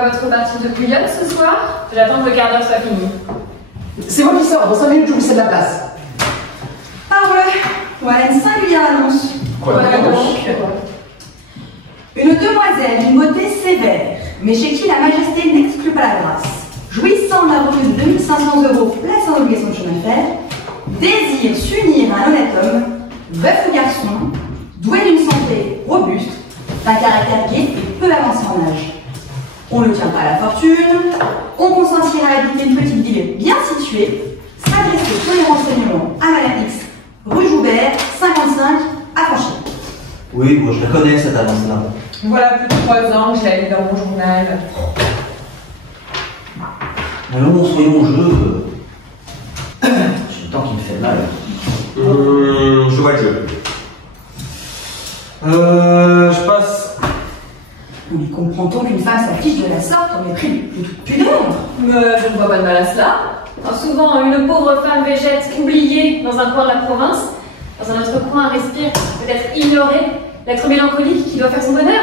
pas votre partie de bouillotte ce soir? J'attends que le quart d'heure soit fini. C'est moi qui sors, dans 5 minutes je vous cède la place. Ah ouais, voilà une singulière annonce. Voilà donc. Une demoiselle d'une beauté sévère, mais chez qui la majesté n'exclut pas la grâce, jouissant d'un revenu de 2500 € place en obligation de chemin de fer, désire s'unir à un honnête homme, veuf ou garçon, doué d'une santé robuste, d'un caractère gai et peu avancé en âge. On ne tient pas à la fortune, on consentira à habiter une petite ville bien située, s'adresser pour les renseignements à Madame X, rue Joubert, 55, à Franchi. Oui, bon, je la connais cette annonce-là. Voilà plus de 3 ans que je l'ai lu dans mon journal. Allons, soyons jeu. J'ai le temps qui me fait mal. Je vois le jeu. Je passe. Mais comprend-on qu'une femme s'affiche de la sorte au mépris de toute pudeur? Mais je ne vois pas de mal à cela. Alors souvent, une pauvre femme végète oubliée dans un coin de la province, dans un autre coin respire, peut-être ignorée, l'être mélancolique qui doit faire son bonheur,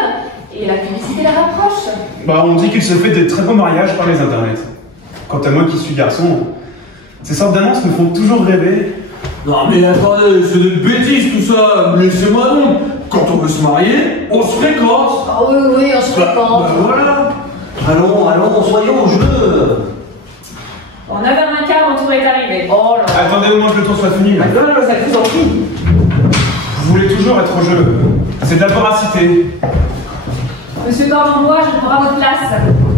et la publicité la rapproche. Bah, on dit qu'il se fait des très beaux mariages par les internets. Quant à moi qui suis garçon, ces sortes d'annonces me font toujours rêver. Non mais attendez, c'est des bêtises tout ça. Laissez-moi donc. Quand on veut se marier, on se fréquente. Ah oui, oui, on se fréquente. Voilà. Allons, soyons au jeu. En 9h15, mon tour est arrivé. Oh là là. Attendez au moins que le tour soit fini. Non, ça vous en prie. Vous voulez toujours être au jeu. C'est de la voracité. Monsieur Cordenbois, je prends votre place.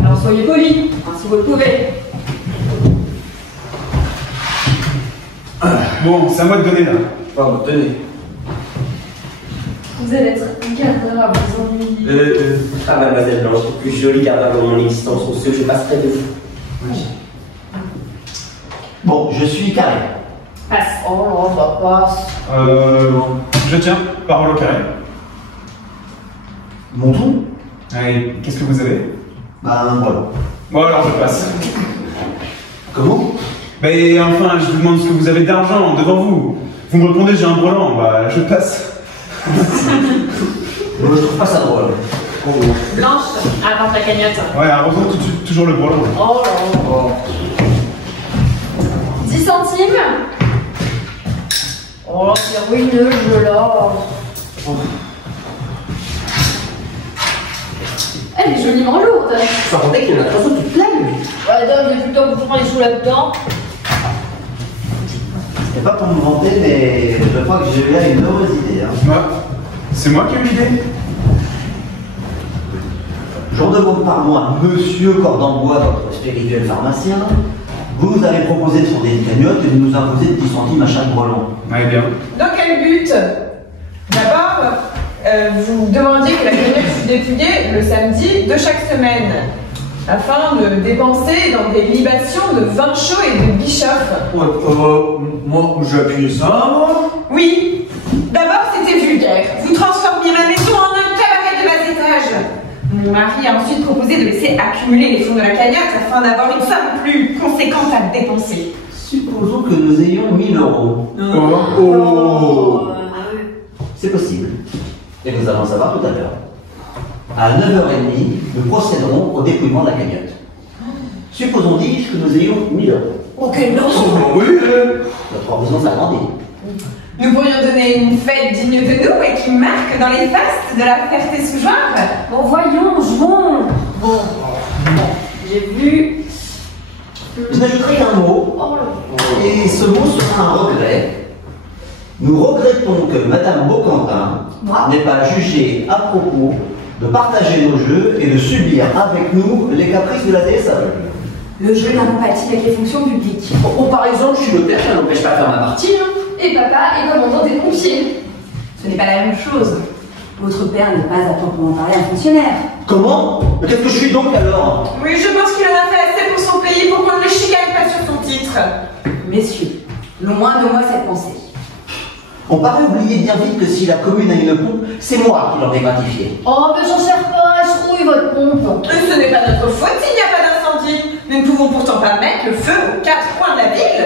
Alors soyez poli, hein, si vous le pouvez. Bon, c'est à moi de donner là. Ah bah tenez. Vous allez être gardeur à vous ennuyer. Ah, mademoiselle Blanche, le plus joli gardeur de mon existence, au ce que je passerai de vous. Bon, je suis carré. Passe. Oh là, ça passe. Je tiens, parole au carré. Mon tour? Allez, qu'est-ce que vous avez? Ben voilà. Bon alors je passe. Comment? Mais enfin, je vous demande ce que vous avez d'argent devant vous. Vous me répondez j'ai un brelan, bah je passe. Je trouve pas ça drôle. Oh, bon. Blanche, apporte la cagnotte. Ouais, heureusement tout de suite, toujours le brelan. Oh là là. 10 centimes. Oh là, c'est ruineux, je là. Elle est joliment lourde. Je sentais qu'il y en a trois autres qui plagnent. Ouais, donc, il est plutôt que vous prenez sous là-dedans. C'est pas pour me vanter, mais je crois que j'ai eu là une heureuse idée. Hein. Moi, c'est moi qui ai eu l'idée. J'en demande par moi, monsieur Cordenbois, votre spirituel pharmacien. Vous avez proposé de fonder une cagnotte et de nous imposer de 10 centimes à chaque brelan. Ouais, bien. Dans quel but? D'abord, vous demandiez que la cagnotte fût dépouillée le samedi de chaque semaine, afin de dépenser dans des libations de vin chaud et de bichoff. Ouais, moi, j'ai appuyé ça, moi. Oui, d'abord c'était vulgaire. Vous transformiez ma maison en un cabaret de bas étage. Mon mari a ensuite proposé de laisser accumuler les fonds de la cagnotte afin d'avoir une somme plus conséquente à dépenser. Supposons que nous ayons 1000 euros. C'est possible. Et nous allons savoir tout à l'heure. À 9h30, nous procéderons au dépouillement de la cagnotte. Supposons, dis-je, que nous ayons 1000 euros. Ok, non. Oui, Notre horizon s'agrandit. Nous pourrions donner une fête digne de nous et qui marque dans les fastes de la ferté sous genre. Bon, voyons, jouons. Bon, j'ai vu. Je n'ajouterai qu'un mot, Oh là. et ce mot sera un regret. Nous regrettons que Madame Beauquentin n'ait pas jugé à propos de partager nos jeux et de subir avec nous les caprices de la déesse aveugle. Le jeu n'incompatible avec les fonctions publiques. Bon, par exemple, je suis le père, ça n'empêche pas de faire ma partie. Hein. Et papa est commandant des pompiers. Ce n'est pas la même chose. Votre père n'est pas à proprement parler un fonctionnaire. Comment? Mais qu'est-ce que je suis donc alors? Oui, je pense qu'il en a fait assez pour son pays pour qu'on ne le chicane pas sur son titre. Messieurs, loin de moi cette pensée. On paraît oublier bien vite que si la commune a une pompe, c'est moi qui l'en ai gratifié. Oh, mais j'en sers pas, elle se rouille votre pompe. Et ce n'est pas notre faute s'il n'y a pas d'incendie. Nous ne pouvons pourtant pas mettre le feu aux 4 coins de la ville.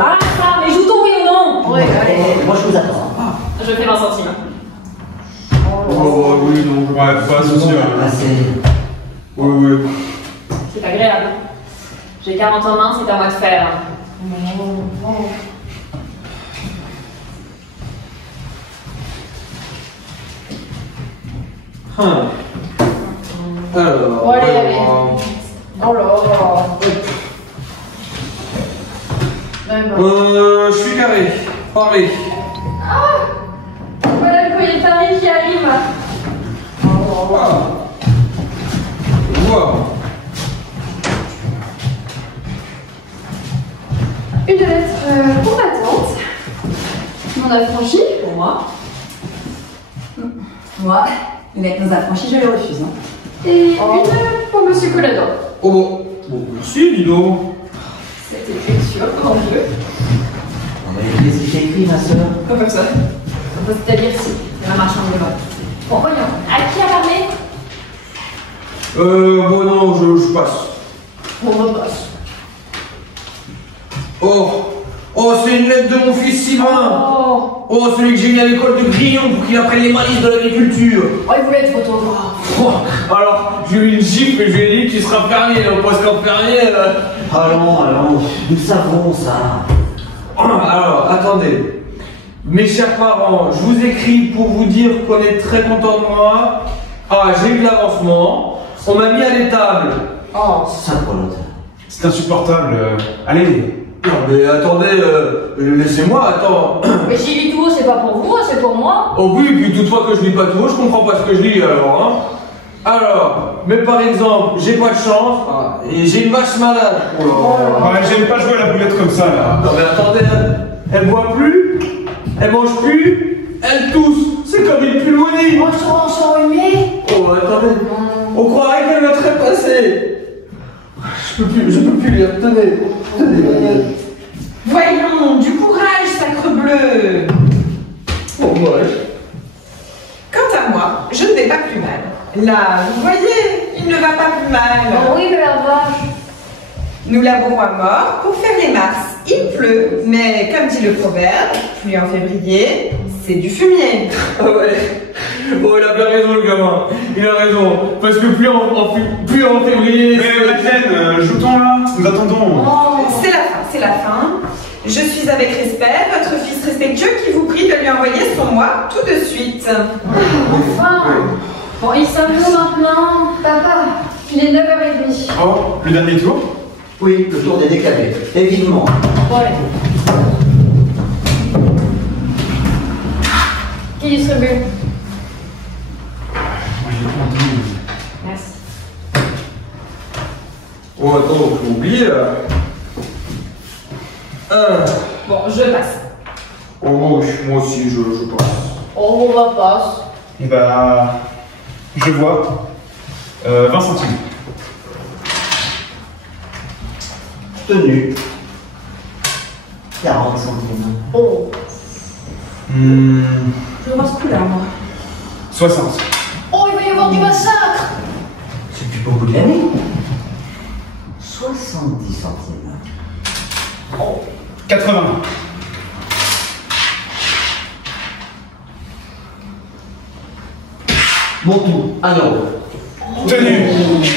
Ah, ça, mais joue ton oui ou non? Ouais, allez. Moi je vous attends. Je fais 20 centimes. Oh, oui, non. Ouais, pas de souci. Assez. Oui, oui. c'est agréable. J'ai 40 en main, c'est à moi de faire. Alors, Bon, allez, allez. Oh là là. Je suis carré. Parlez. Ah, voilà le courrier de Paris qui arrive. Wow. Une lettre pour ma tante. Mon affranchi pour moi. Moi, les lettres non affranchies, je les refuse. Hein. Et une pour Monsieur Collado. Oh, bon, merci, dis donc. Cette écriture, grand Dieu. Qu'est-ce que j'ai écrit, ma soeur? Comme ça. On peut c'est-à-dire si, c'est la marchande de mode. Bon, voyons. À qui a parlé? Bon, non, je passe. On repasse. Oh, c'est une lettre de mon fils Sylvain. Oh, celui que j'ai mis à l'école de Grillon pour qu'il apprenne les malices de l'agriculture. Oh, il voulait être photographe. Oh, alors, j'ai eu une gifle et je lui ai dit qu'il sera fermier, au poste qu'en fermier. Allons, nous savons ça. Alors, attendez. Mes chers parents, je vous écris pour vous dire qu'on est très contents de moi. Ah, j'ai eu de l'avancement. On m'a mis à l'étable. Oh, ça pour l'autre. C'est insupportable. Allez. Non, mais attendez, laissez-moi, attends. Mais j'y lis tout haut, c'est pas pour vous, c'est pour moi. Oh oui, puis toutefois que je lis pas tout haut, je comprends pas ce que je lis alors. Hein. Alors, mais par exemple, j'ai pas de chance, et j'ai une vache malade. Ouais, j'aime pas jouer à la boulette comme ça, là. Non mais attendez, elle boit plus, elle mange plus, elle tousse. C'est comme une pulmonie. Moi, je suis enrhumée. Oh, attendez, on croirait qu'elle va trépasser. Je peux plus lire, tenez. Voyons, du courage, sacre bleu. Oh, ouais. Quant à moi, je ne vais pas plus mal. Là, vous voyez, il ne va pas plus mal. Oh oui, mais la vache. Nous labourons à mort pour faire les masses. Il pleut, mais comme dit le proverbe, pluie en février, c'est du fumier. Ah ouais. Oh, il a bien raison, le gamin. Il a raison. Parce que plus en février. Mais Madeleine, joue-t-on là? Nous attendons. Oh. C'est la fin. Je suis avec respect, votre fils respectueux qui vous prie de lui envoyer son moi tout de suite. Enfin. Bon, il s'amuse maintenant. Papa, il est 9h30. Oh, le dernier tour? Oui, le tour des décalés. Évidemment. Bon, allez. Qui distribue? Merci. Oh, attends, j'ai oublié là. Bon, je passe. Oh, moi aussi, je passe. Oh, on va passe. Et bah. Je vois. 20 centimes. Tenue. 40 centimes. Oh. Je vois ce coup-là, moi. 60. Oh, il va y avoir du massacre. C'est plus beaucoup de l'année. 70 centimes. Oh. 80. Mon tout, 1 euro. Tenue.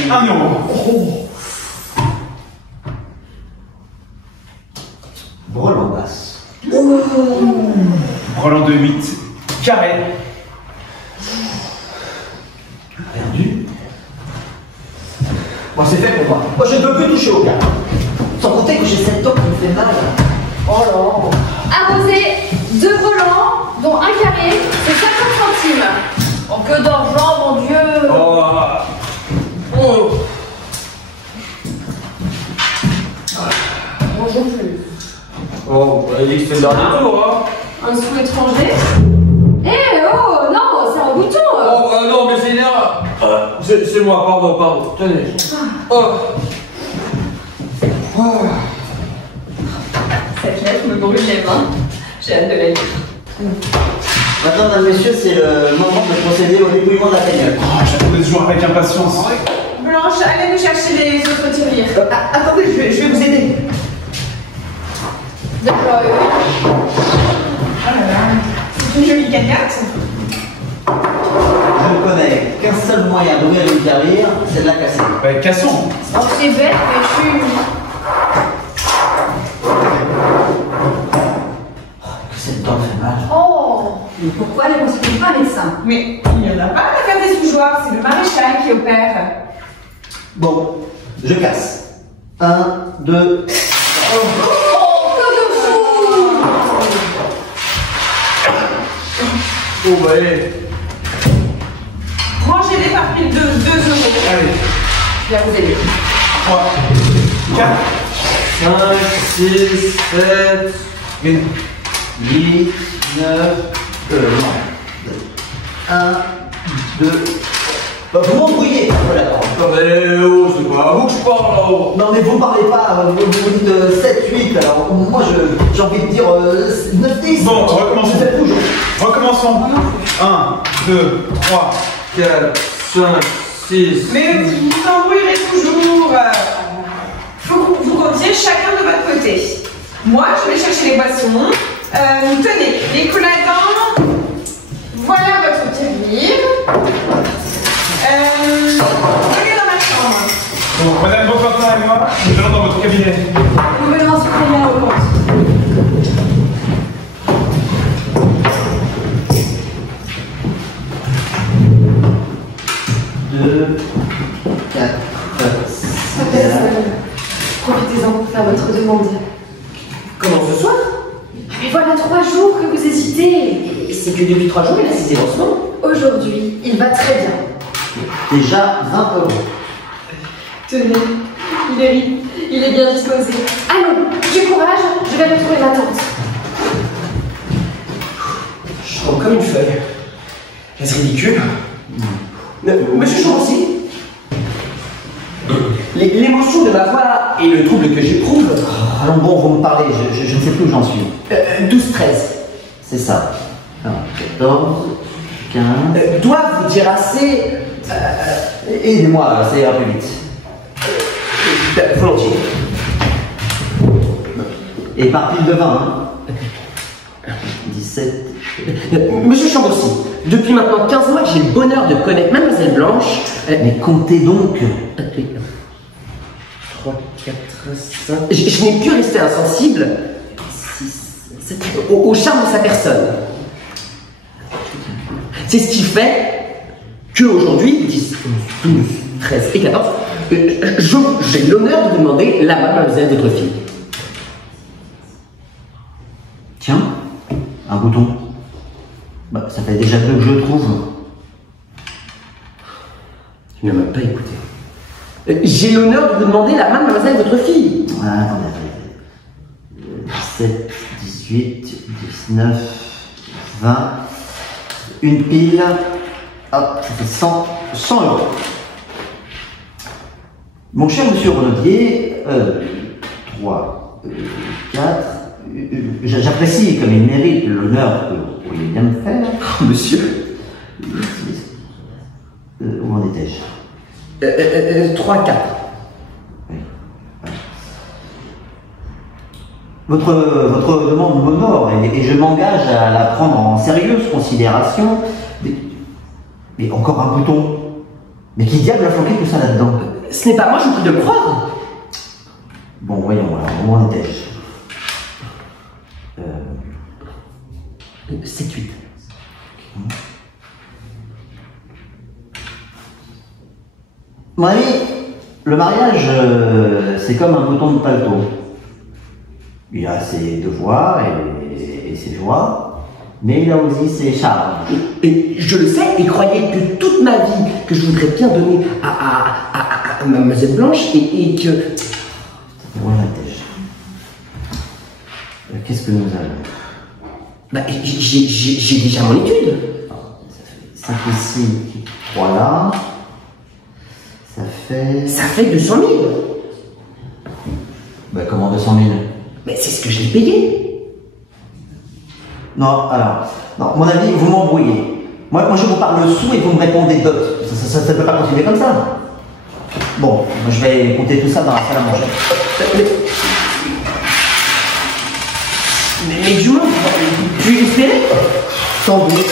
1 euro. Brelan basse. Brelan de 8. Carré. Perdu. Moi, c'est fait pour moi. Moi, je ne peux plus toucher au gars. Sans compter que j'ai cette dent qui me fait mal. Oh là. Arrosé 2 volants, dont un carré, c'est 50 centimes. Oh, que d'argent, mon Dieu. Oh. Bon, je plus. Oh, elle dit que c'est le dernier tour, hein. Un sou étranger. Eh oh, non, c'est un bouton. Oh, non, mais c'est une erreur. C'est moi, pardon. Tenez. Oh. Cette lettre me brûle les mains. J'ai hâte de la lire. Maintenant, mesdames, messieurs, c'est le moment de procéder au dépouillement de la cagnotte. Oh, j'attendais ce jour avec impatience. Blanche, allez nous chercher les autres tirelires. Attendez, je vais vous aider. D'accord, oui. C'est une jolie cagnotte. Je ne connais qu'un seul seul moyen d'ouvrir une carrière, c'est de la casser. Cassons. Oh, c'est bête, mais je suis... Que cette dent fait mal. Oh! Mais pourquoi ne consultez pas un médecin? Mais il n'y en a pas à faire des sous-joueurs, c'est le maréchal qui opère. Bon, je casse. 1, 2... Oh, bah allez. Rangez-les par pile de 2 euros. Allez. Je viens vous aider. 3, 4, 5, 6, 7, 8, 9... 1, 2... Vous m'embrouillez, voilà. oh, mais oh, c'est pas à vous que je parle là-haut. Non mais vous parlez pas, vous dites 7, 8, alors moi j'ai envie de dire 9, 10. Bon, recommençons. Vous êtes toujours. Recommençons. 1, 2, 3. 4, 5, 6. Mais vous embrouillerez toujours. Faut que vous comptiez chacun de votre côté. Moi, je vais chercher les boissons. Tenez, les collatants. Voilà votre terrible. Venez dans ma chambre. Bon, Madame Bocantin et moi, nous allons dans votre cabinet. Nous venons ensuite revenir au compte. 2, 4, 5. Profitez-en pour faire votre demande. Comment ce soir? Mais voilà 3 jours que vous hésitez. Et c'est que depuis 3 jours, il a cessé lancement. Aujourd'hui, il va très bien. Déjà 20 euros. Tenez, il est bien disposé. Allons, du courage, je vais retrouver ma tante. Je tombe comme une feuille. Est-ce ridicule? Monsieur Chomorcy, l'émotion de ma voix et le trouble que j'éprouve. Allons bon, vous me parlez, je ne sais plus où j'en suis. 12-13. C'est ça. Alors, 14, 15... Doivent vous dire assez. Aidez-moi, ça ira plus vite. Volontiers. Et par pile de 20, hein. 17... Monsieur Chambourcy, depuis maintenant 15 mois que j'ai le bonheur de connaître Mademoiselle Blanche. Mais comptez donc. 3, 4, 5... Je n'ai pu rester insensible 6, 7, au charme de sa personne. C'est ce qui fait qu'aujourd'hui, 10, 12, 13 et 14, j'ai l'honneur de vous demander la main, mademoiselle, votre fille. Tiens, un bouton. Bah, ça fait déjà 2 que je trouve. Tu ne m'as pas écouté. J'ai l'honneur de vous demander la main de mademoiselle, votre fille. Ah, attendez. 17, 18, 19, 20. Une pile. Hop, ça fait 100 euros. Mon cher monsieur Renaudier, 3, 4, j'apprécie comme il mérite l'honneur que vous pourriez bien me faire. Oh, monsieur. Où en étais-je? 3, 4. Oui. Votre demande m'honore et je m'engage à la prendre en sérieuse considération. Mais encore un bouton. Mais qui diable a flanqué tout ça là-dedans? Ce n'est pas moi, je vous prie de le croire. Bon, voyons, alors, où en étais-je? 7, 8. Mon ami, le mariage, c'est comme un bouton de paletot. Il a ses devoirs et ses joies, mais il a aussi ses charges. Et je le sais, et croyez que toute ma vie, que je voudrais bien donner à Mademoiselle Blanche, et que... Où en étais-je? Qu'est-ce que nous avons? Bah, j'ai déjà mon étude. Ça fait 5 ici, 3 là. Ça fait 200 000. Ben, comment 200 000? Mais c'est ce que je l'ai payé. Non, alors, non, mon ami, vous m'embrouillez. Moi, je vous parle sous et vous me répondez dot. Ça ne peut pas continuer comme ça. Bon, je vais compter tout ça dans la salle à manger. Mais du moins, tu espérais? Sans doute.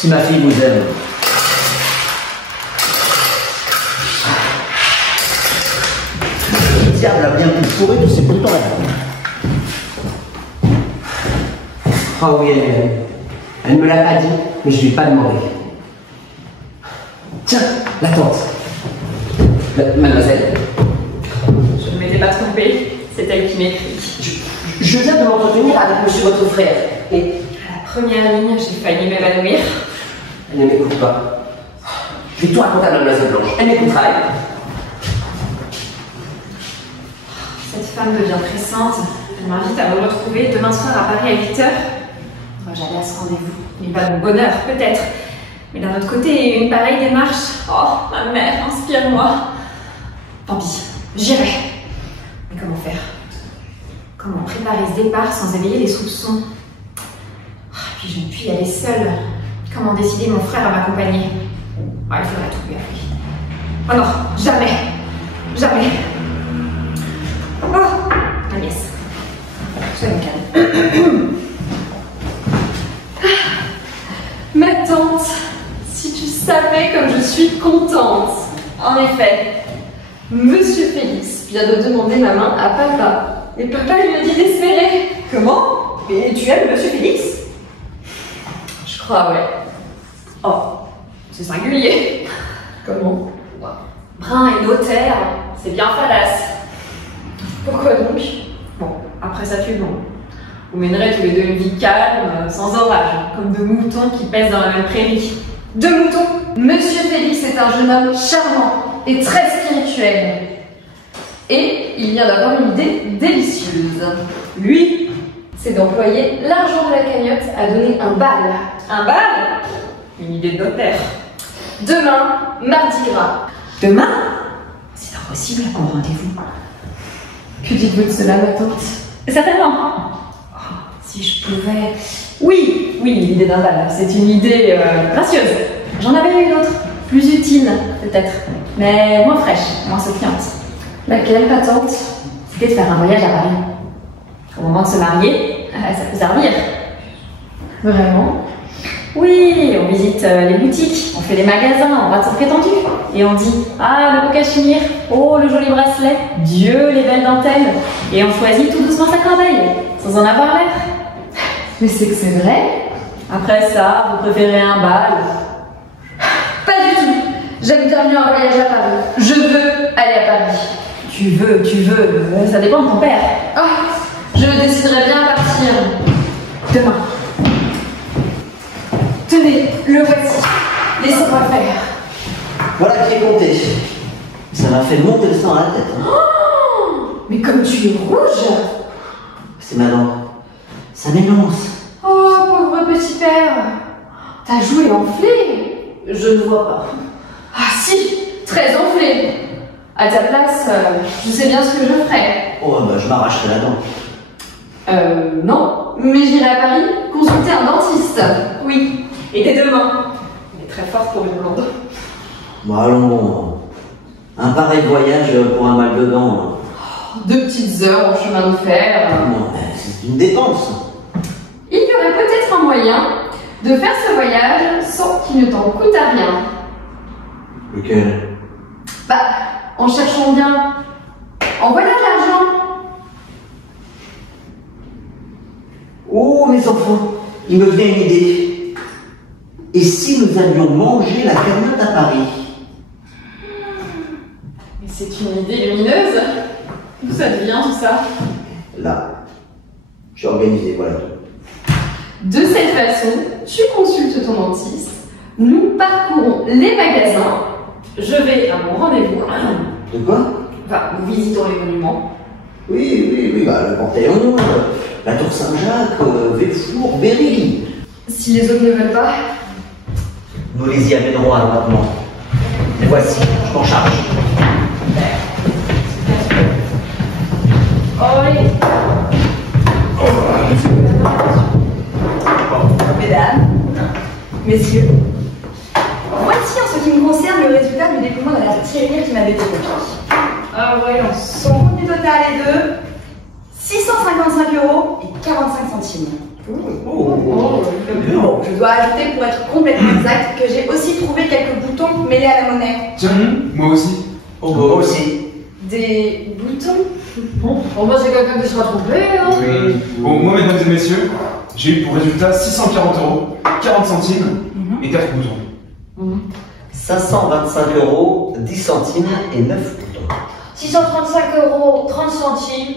Si ma fille vous aime. Le diable a bien pu fourrer tous ces boutons là. Oh oui, elle ne me l'a pas dit, mais je ne lui ai pas demandé. Tiens, la tante. Mademoiselle. Je ne m'étais pas trompée, c'est elle qui m'écrit. Je viens de m'entretenir avec monsieur votre frère. Et à la première ligne, j'ai failli m'évanouir. Elle ne m'écoute pas. Je vais tout raconter à Mademoiselle Blanche. Elle m'écoutera. Cette femme devient pressante. Elle m'invite à me retrouver demain soir à Paris à 8h. J'allais à ce rendez-vous. Il n'y a pas de mon bonheur, peut-être. Mais d'un autre côté, une pareille démarche. Oh, ma mère, inspire-moi. Tant pis, j'irai. Mais comment faire? Comment préparer ce départ sans éveiller les soupçons? Puis je ne puis y aller seule. Comment décider mon frère à m'accompagner? Il faudrait tout lui avouer. Oh non, jamais. Jamais. Oh, Agnès. Soyons calmes. Ma tante, si tu savais comme je suis contente. En effet, Monsieur Félix vient de demander ma main à papa. Et papa lui a dit d'espérer. Comment? Mais tu aimes Monsieur Félix? Je crois, ouais. Oh, c'est singulier. Comment? Brun et notaire, c'est bien falasse. Pourquoi donc? Bon, après ça tue bon. Vous mènerez tous les deux une vie calme, sans orage, comme deux moutons qui pèsent dans la même prairie. Deux moutons? Monsieur Félix est un jeune homme charmant et très spirituel. Et il vient d'avoir une idée délicieuse. Lui, c'est d'employer l'argent de la cagnotte à donner un bal. Un bal? Une idée de notaire. Demain, mardi gras. Demain? C'est impossible, en rendez-vous. Que dites-vous de cela, ma tante? Certainement. Oh, si je pouvais... Oui, l'idée d'un bal, c'est une idée gracieuse. J'en avais une autre, plus utile, peut-être, mais moins fraîche, moins souriante. Laquelle, ma tante? C'était de faire un voyage à Paris. Au moment de se marier, ça peut servir. Vraiment? Oui, on visite les boutiques, on fait les magasins, on va sur prétendu. Et on dit, ah, le beau cachemire, oh, le joli bracelet, Dieu, les belles dentelles. Et on choisit tout doucement sa corbeille, sans en avoir l'air. Mais c'est que c'est vrai. Après ça, vous préférez un bal? Pas du tout. J'aime bien mieux un voyage à Paris. Je veux aller à Paris. Tu veux, ça dépend de ton père. Ah, je déciderai bien à partir. Demain. Tenez, le voici. Laissez-moi faire. Voilà qui est compté. Ça m'a fait monter le sang à la tête. Hein. Oh, mais comme tu es rouge. C'est maintenant. Ça m'élance. Oh, pauvre petit père. Ta joue est enflée. Je ne vois pas. Ah si, très enflée. À ta place, je sais bien ce que je ferais. Oh, bah je m'arracherai la dent. Non, mais j'irai à Paris consulter un dentiste. Oui, et dès demain. Elle est très forte pour une blonde. Bon, allons. Un pareil voyage pour un mal de dents. 2 petites heures en chemin de fer. Non, c'est une dépense. Il y aurait peut-être un moyen de faire ce voyage sans qu'il ne t'en coûte à rien. Lequel? Bah, en cherchant bien. En voilà de l'argent. Oh, mes enfants, il me vient une idée. Et si nous allions manger la cagnotte à Paris? Mais c'est une idée lumineuse. D'où ça devient tout ça? Là, j'ai organisé, voilà. De cette façon, tu consultes ton dentiste, nous parcourons les magasins, je vais à mon rendez-vous. De quoi? Enfin, nous visitons les monuments. Oui, bah, le Panthéon, la Tour Saint-Jacques, Véfour, Berry. Si les autres ne veulent pas. Nous les y amènerons à l'endroit. Et voici, je m'en charge. Mesdames, messieurs, voici en ce qui me concerne le résultat du déploiement de la tirelire qui m'avait été confiée. Voyons. Son contenu total est de 655 € et 45 centimes. Oh, Je dois ajouter, pour être complètement exact, que j'ai aussi trouvé quelques boutons mêlés à la monnaie. Tiens, moi aussi. Oh, moi aussi. Des boutons? Pour moi, c'est quelqu'un qui sera trompé, hein. Oui. Bon, moi, mesdames et messieurs, j'ai eu pour résultat 640 €, 40 centimes et 4 boutons. 525 €, 10 centimes et 9 boutons. 635 €, 30 centimes.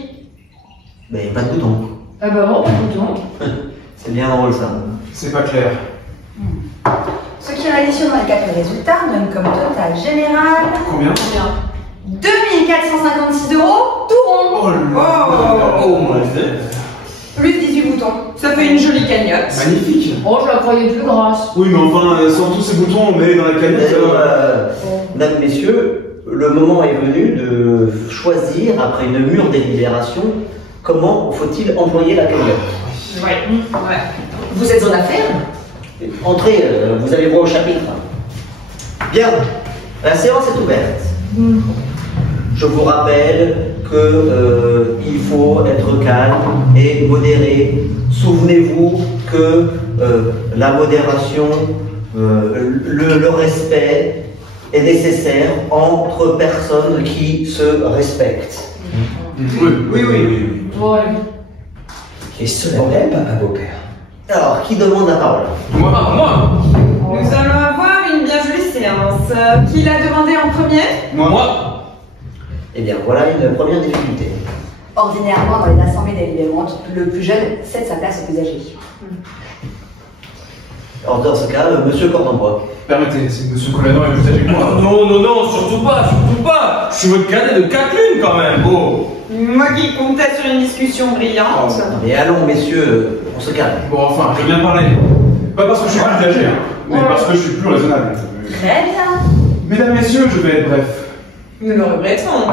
Mais pas de boutons. Ah bah bon, pas de boutons. C'est bien drôle ça. C'est pas clair. Ce qui réadditionne dans les quatre résultats donne comme total général Combien? 2456 €, tout rond. Oh là. Oh mon Dieu. Plus 18 boutons. Ça fait une jolie cagnotte. Magnifique. Oh, je la croyais plus grasse. Oui, mais enfin, sans tous ces boutons, on met dans la cagnotte. Mesdames, messieurs, le moment est venu de choisir, après une mûre délibération, comment faut-il employer la cagnotte. Ouais. Vous êtes en affaire? Entrez, vous avez voix au chapitre. Bien, la séance est ouverte. Je vous rappelle que il faut être calme et modéré. Souvenez-vous que la modération, le respect est nécessaire entre personnes qui se respectent. Oui. Ouais. Et cela même, avocat. Alors, qui demande la parole? Moi. Nous allons avoir une bien jolie séance. Qui l'a demandé en premier? Moi. Eh bien, voilà une première difficulté. Ordinairement, dans les assemblées délibérantes, le plus jeune cède sa place au plus âgé. Alors, dans ce cas, monsieur Cordenbois. Permettez, c'est monsieur Collador est plus âgé que moi. Non, surtout pas. Je suis votre cadet de 4 lunes quand même. Oh. Moi qui comptais sur une discussion brillante. Mais allons, messieurs, on se calme. Bon, enfin, je veux bien parler. Pas parce que je suis plus âgé, hein, mais parce que je suis plus raisonnable. Très bien. Mesdames, messieurs, je vais être bref. Nous le regrettons.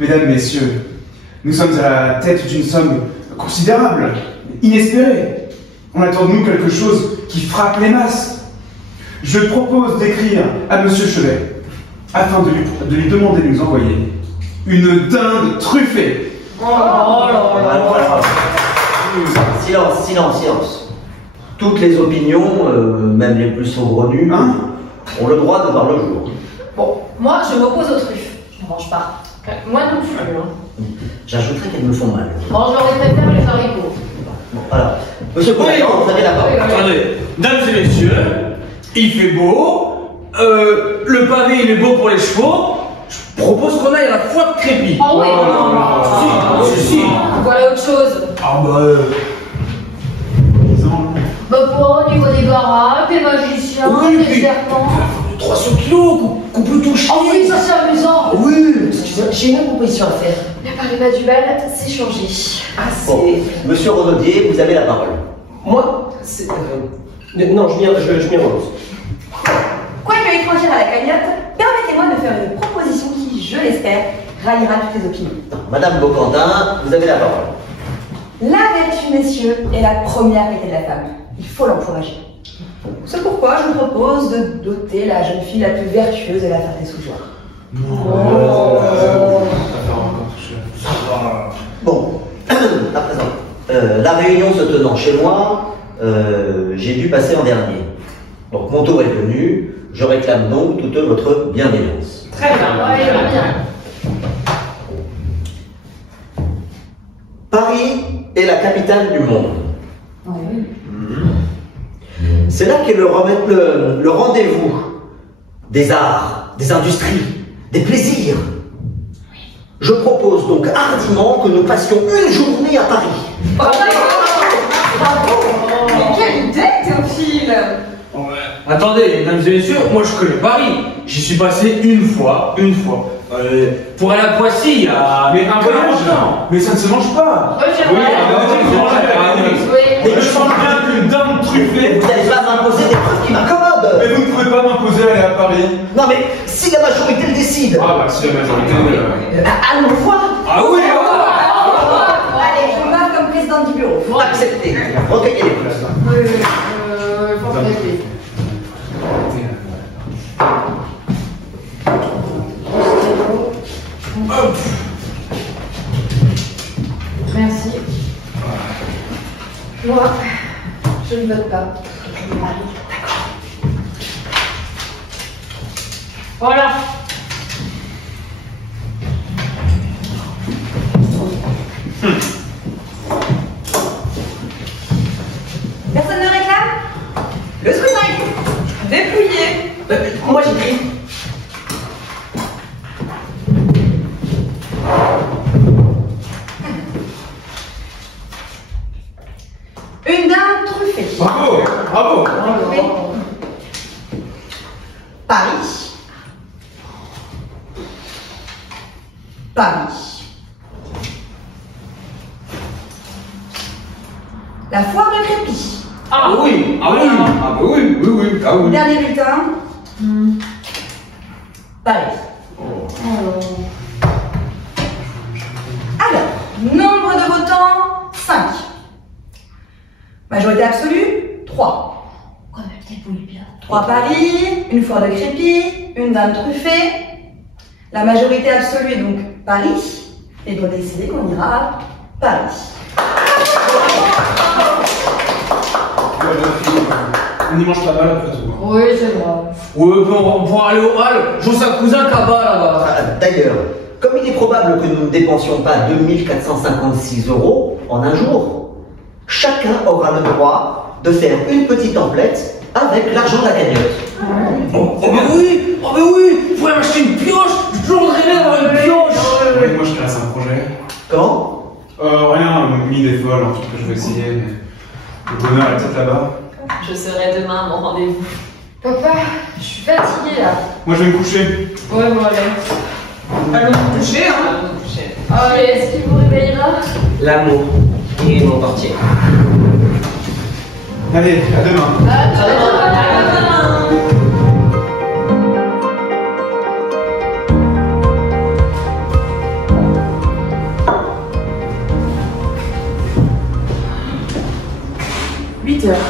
Mesdames, messieurs, nous sommes à la tête d'une somme considérable, inespérée. On attend de nous quelque chose qui frappe les masses. Je propose d'écrire à monsieur Chevet, afin de lui demander de nous envoyer une dinde truffée. Voilà. Silence. Toutes les opinions, même les plus saugrenues, ont le droit de voir le jour. Bon, moi, je m'oppose aux truffes. Je ne mange pas. Moi non plus, hein. J'ajouterais qu'elles me font mal. Bon, j'aurais préféré les haricots. Bon, alors, monsieur Collador, vous avez la parole. Attendez, mesdames et messieurs, il fait beau, le pavé il est beau pour les chevaux, je propose qu'on aille à la foire de Crépy. Ah oui. Si. Voilà autre chose. Ah bah, Bah pour au niveau des baraques, des magiciens, Oui, des puis- serpents. 300 kilos qu'on peut toucher. Oh oui, ça c'est amusant. Oui, j'ai une proposition à faire. Ne parlez pas du bal, c'est changé. Bon, monsieur Renaudier, vous avez la parole. Moi, c'est. Non, je m'y renonce. Quoique étrangère à la cagnotte, permettez-moi de faire une proposition qui, je l'espère, ralliera toutes les opinions. Madame Beaucantin, vous avez la parole. La vertu, messieurs, est la première qualité de la femme. Il faut l'encourager. C'est pourquoi je vous propose de doter la jeune fille la plus vertueuse de la Ferté-sous-Joie. Bon, à présent, la réunion se tenant chez moi, j'ai dû passer en dernier. Donc mon tour est venu, je réclame donc toute votre bienveillance. Très bien. Ouais, bien. Paris est la capitale du monde. Oui. C'est là qu'est le rendez-vous des arts, des industries, des plaisirs. Je propose donc hardiment que nous passions une journée à Paris. Bravo. Mais quelle idée, Théophile. Attendez, mesdames et messieurs, moi je connais Paris. J'y suis passé une fois. Pour aller à Poissy, il y a Mais un voyage, longtemps. mais ça ne se mange pas. Oui, c'est vrai. Mais je pense bien qu'une dinde truffée. Vous n'allez pas m'imposer des trucs qui m'accommodent. Mais vous ne pouvez pas m'imposer à aller à Paris. Non mais si la majorité le décide. Ah bah si la majorité. Allons voir. Ah oui, Allez, je marque comme présidente du bureau. Faut accepter. Recueillez les places. Faut se rester. Merci. Moi, Je ne vote pas. Voilà. Personne ne réclame? Le scrutin est clos. Dépouillé. Moi j'écris. Une dinde truffée. Bravo, bravo. Paris. Paris. La foire de Crépy. Ah oui, ah oui, ah bah oui, oui, oui, ah oui. Dernier bulletin. Paris. Alors, nombre de votants, 5. Majorité absolue, 3. Quand même, débrouille bien. 3 Paris, une foire de Crépy, une dinde truffée. La majorité absolue est donc Paris. Et doit décider qu'on ira à Paris. On n'y mange pas mal après tout. Oui, c'est vrai. Ouais, on pourra aller au hall. Je vois sa cousin Kaba là-bas. D'ailleurs, comme il est probable que nous ne dépensions pas 2456 € en un jour, chacun aura le droit de faire une petite emplette avec l'argent de la cagnotte. Oh mais oui, il faudrait m'acheter une pioche. J'ai toujours rêvé d'avoir une pioche. Oui, moi je classe un projet. Comment? Rien, une idée folle, en tout cas je vais essayer, mais le bonheur est peut-être là-bas. Je serai demain à mon rendez-vous. Papa, je suis fatiguée là. Moi je vais me coucher. Ouais, bon, allez. Allons nous coucher, hein. Allons nous coucher. Ah, et est-ce qu'il vous réveillera? L'amour et mon portier. Allez, à demain. À demain.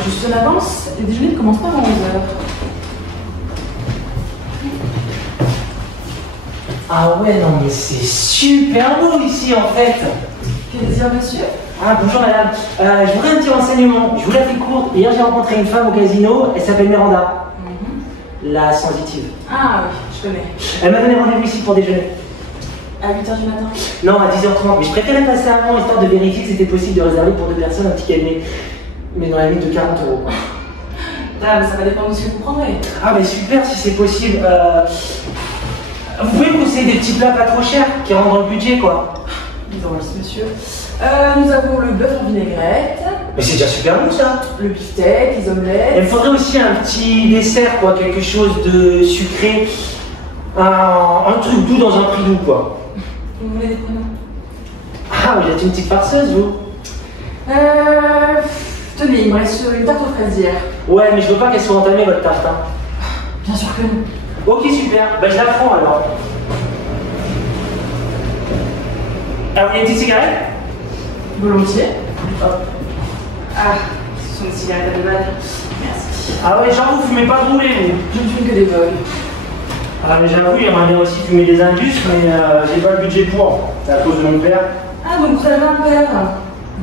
Je suis en avance, le déjeuner ne commence pas avant 11h. Ah ouais, non mais c'est super beau ici en fait. Quel désir, monsieur? Ah bonjour madame, je voudrais un petit renseignement. Je vous la fais courte. Hier j'ai rencontré une femme au casino, elle s'appelle Miranda. La sensitive. Ah oui, je connais. Elle m'a donné rendez-vous ici pour déjeuner. À 8h du matin? Non, à 10h30, mais je préférais passer avant histoire de vérifier que c'était possible de réserver pour 2 personnes un petit cabinet. Mais dans la limite de 40 €. Dame, ça va dépendre de ce que vous prendrez. Ah mais super si c'est possible. Vous pouvez me conseiller des petits plats pas trop chers qui rentrent dans le budget quoi. Disons merci monsieur. Nous avons le bœuf en vinaigrette. Mais c'est déjà super bon ça. Le beefsteak, les omelettes. Il me faudrait aussi un petit dessert quoi, quelque chose de sucré. Un truc doux dans un prix doux quoi. Vous voulez des prénoms? Ah vous êtes une petite farceuse vous. Tenez, il me reste une tarte aux fraises d'hier. Ouais mais je veux pas qu'elle soit entamée votre tarte hein. Bien sûr que non. Ok super, ben je la prends alors. Ah vous voulez une petite cigarette? Volontiers. Hop. Ah, ce sont des cigarettes à 2 balles. Merci. Ah ouais genre vous fumez pas de rouler vous. Je ne fume que des vols. Ah mais j'avoue, j'aimerais bien aussi fumer des indus, mais j'ai pas le budget pour. C'est à cause de mon père. Ah donc vous avez un père?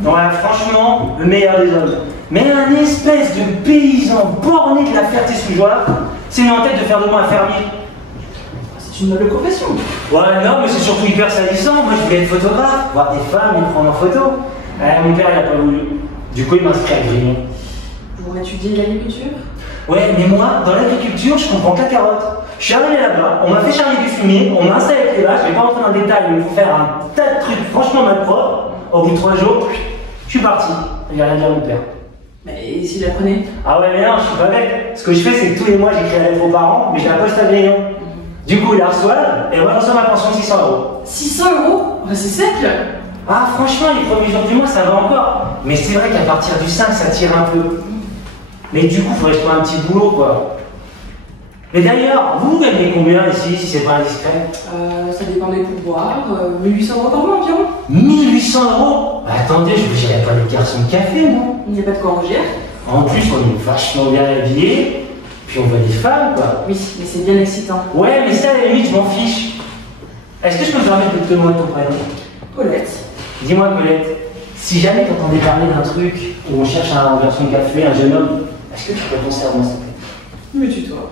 Ouais, franchement, le meilleur des hommes. Mais un espèce de paysan borné de la Ferté-sous-Joire, c'est mis en tête de faire de moi un fermier. C'est une noble profession. Ouais, non, mais c'est surtout hyper salissant. Moi, je voulais être photographe, voir des femmes, les prendre en photo. Mon père, il a pas voulu. Du coup, il m'a inscrit à Grignon. Pour étudier l'agriculture? Ouais, mais moi, dans l'agriculture, je comprends que la carotte. Je suis arrivé là-bas, on m'a fait charrier du fumier, on m'a installé avec les vaches, je vais pas rentrer dans le détail, mais il faut faire un tas de trucs franchement mal propres. Au bout de 3 jours, je suis parti. Il n'y a rien dit à mon père. Mais s'il apprenait? Ah ouais, mais non, je suis pas bête. Ce que je fais, c'est que tous les mois, j'écris la lettre aux parents, mais je la poste à Grignon. Du coup, il la reçoit, et moi, je reçois ma pension de 600 €. 600 €? Bah, c'est sec. Ah, franchement, les premiers jours du mois, ça va encore. Mais c'est vrai qu'à partir du 5, ça tire un peu. Mais du coup, il faudrait que je trouve un petit boulot, quoi. Mais d'ailleurs, vous gagnez combien ici, si c'est pas indiscret? Ça dépend des pourboires. 1800 € par mois environ. 1800 €? Bah, attendez, je vous dirais pas les garçons de café, moi. Il n'y a pas de quoi rougir. En plus, on est vachement bien habillés, puis on voit des femmes, quoi. Oui, mais c'est bien excitant. Ouais, mais ça, à la limite, je m'en fiche. Est-ce que je peux me permettre de te demander ton prénom? Paulette. Dis-moi, Colette, Si jamais t'entendais parler d'un truc où on cherche un garçon de café, un jeune homme, est-ce que tu pourrais penser à moi, s'il te plaît? Mais tutoie.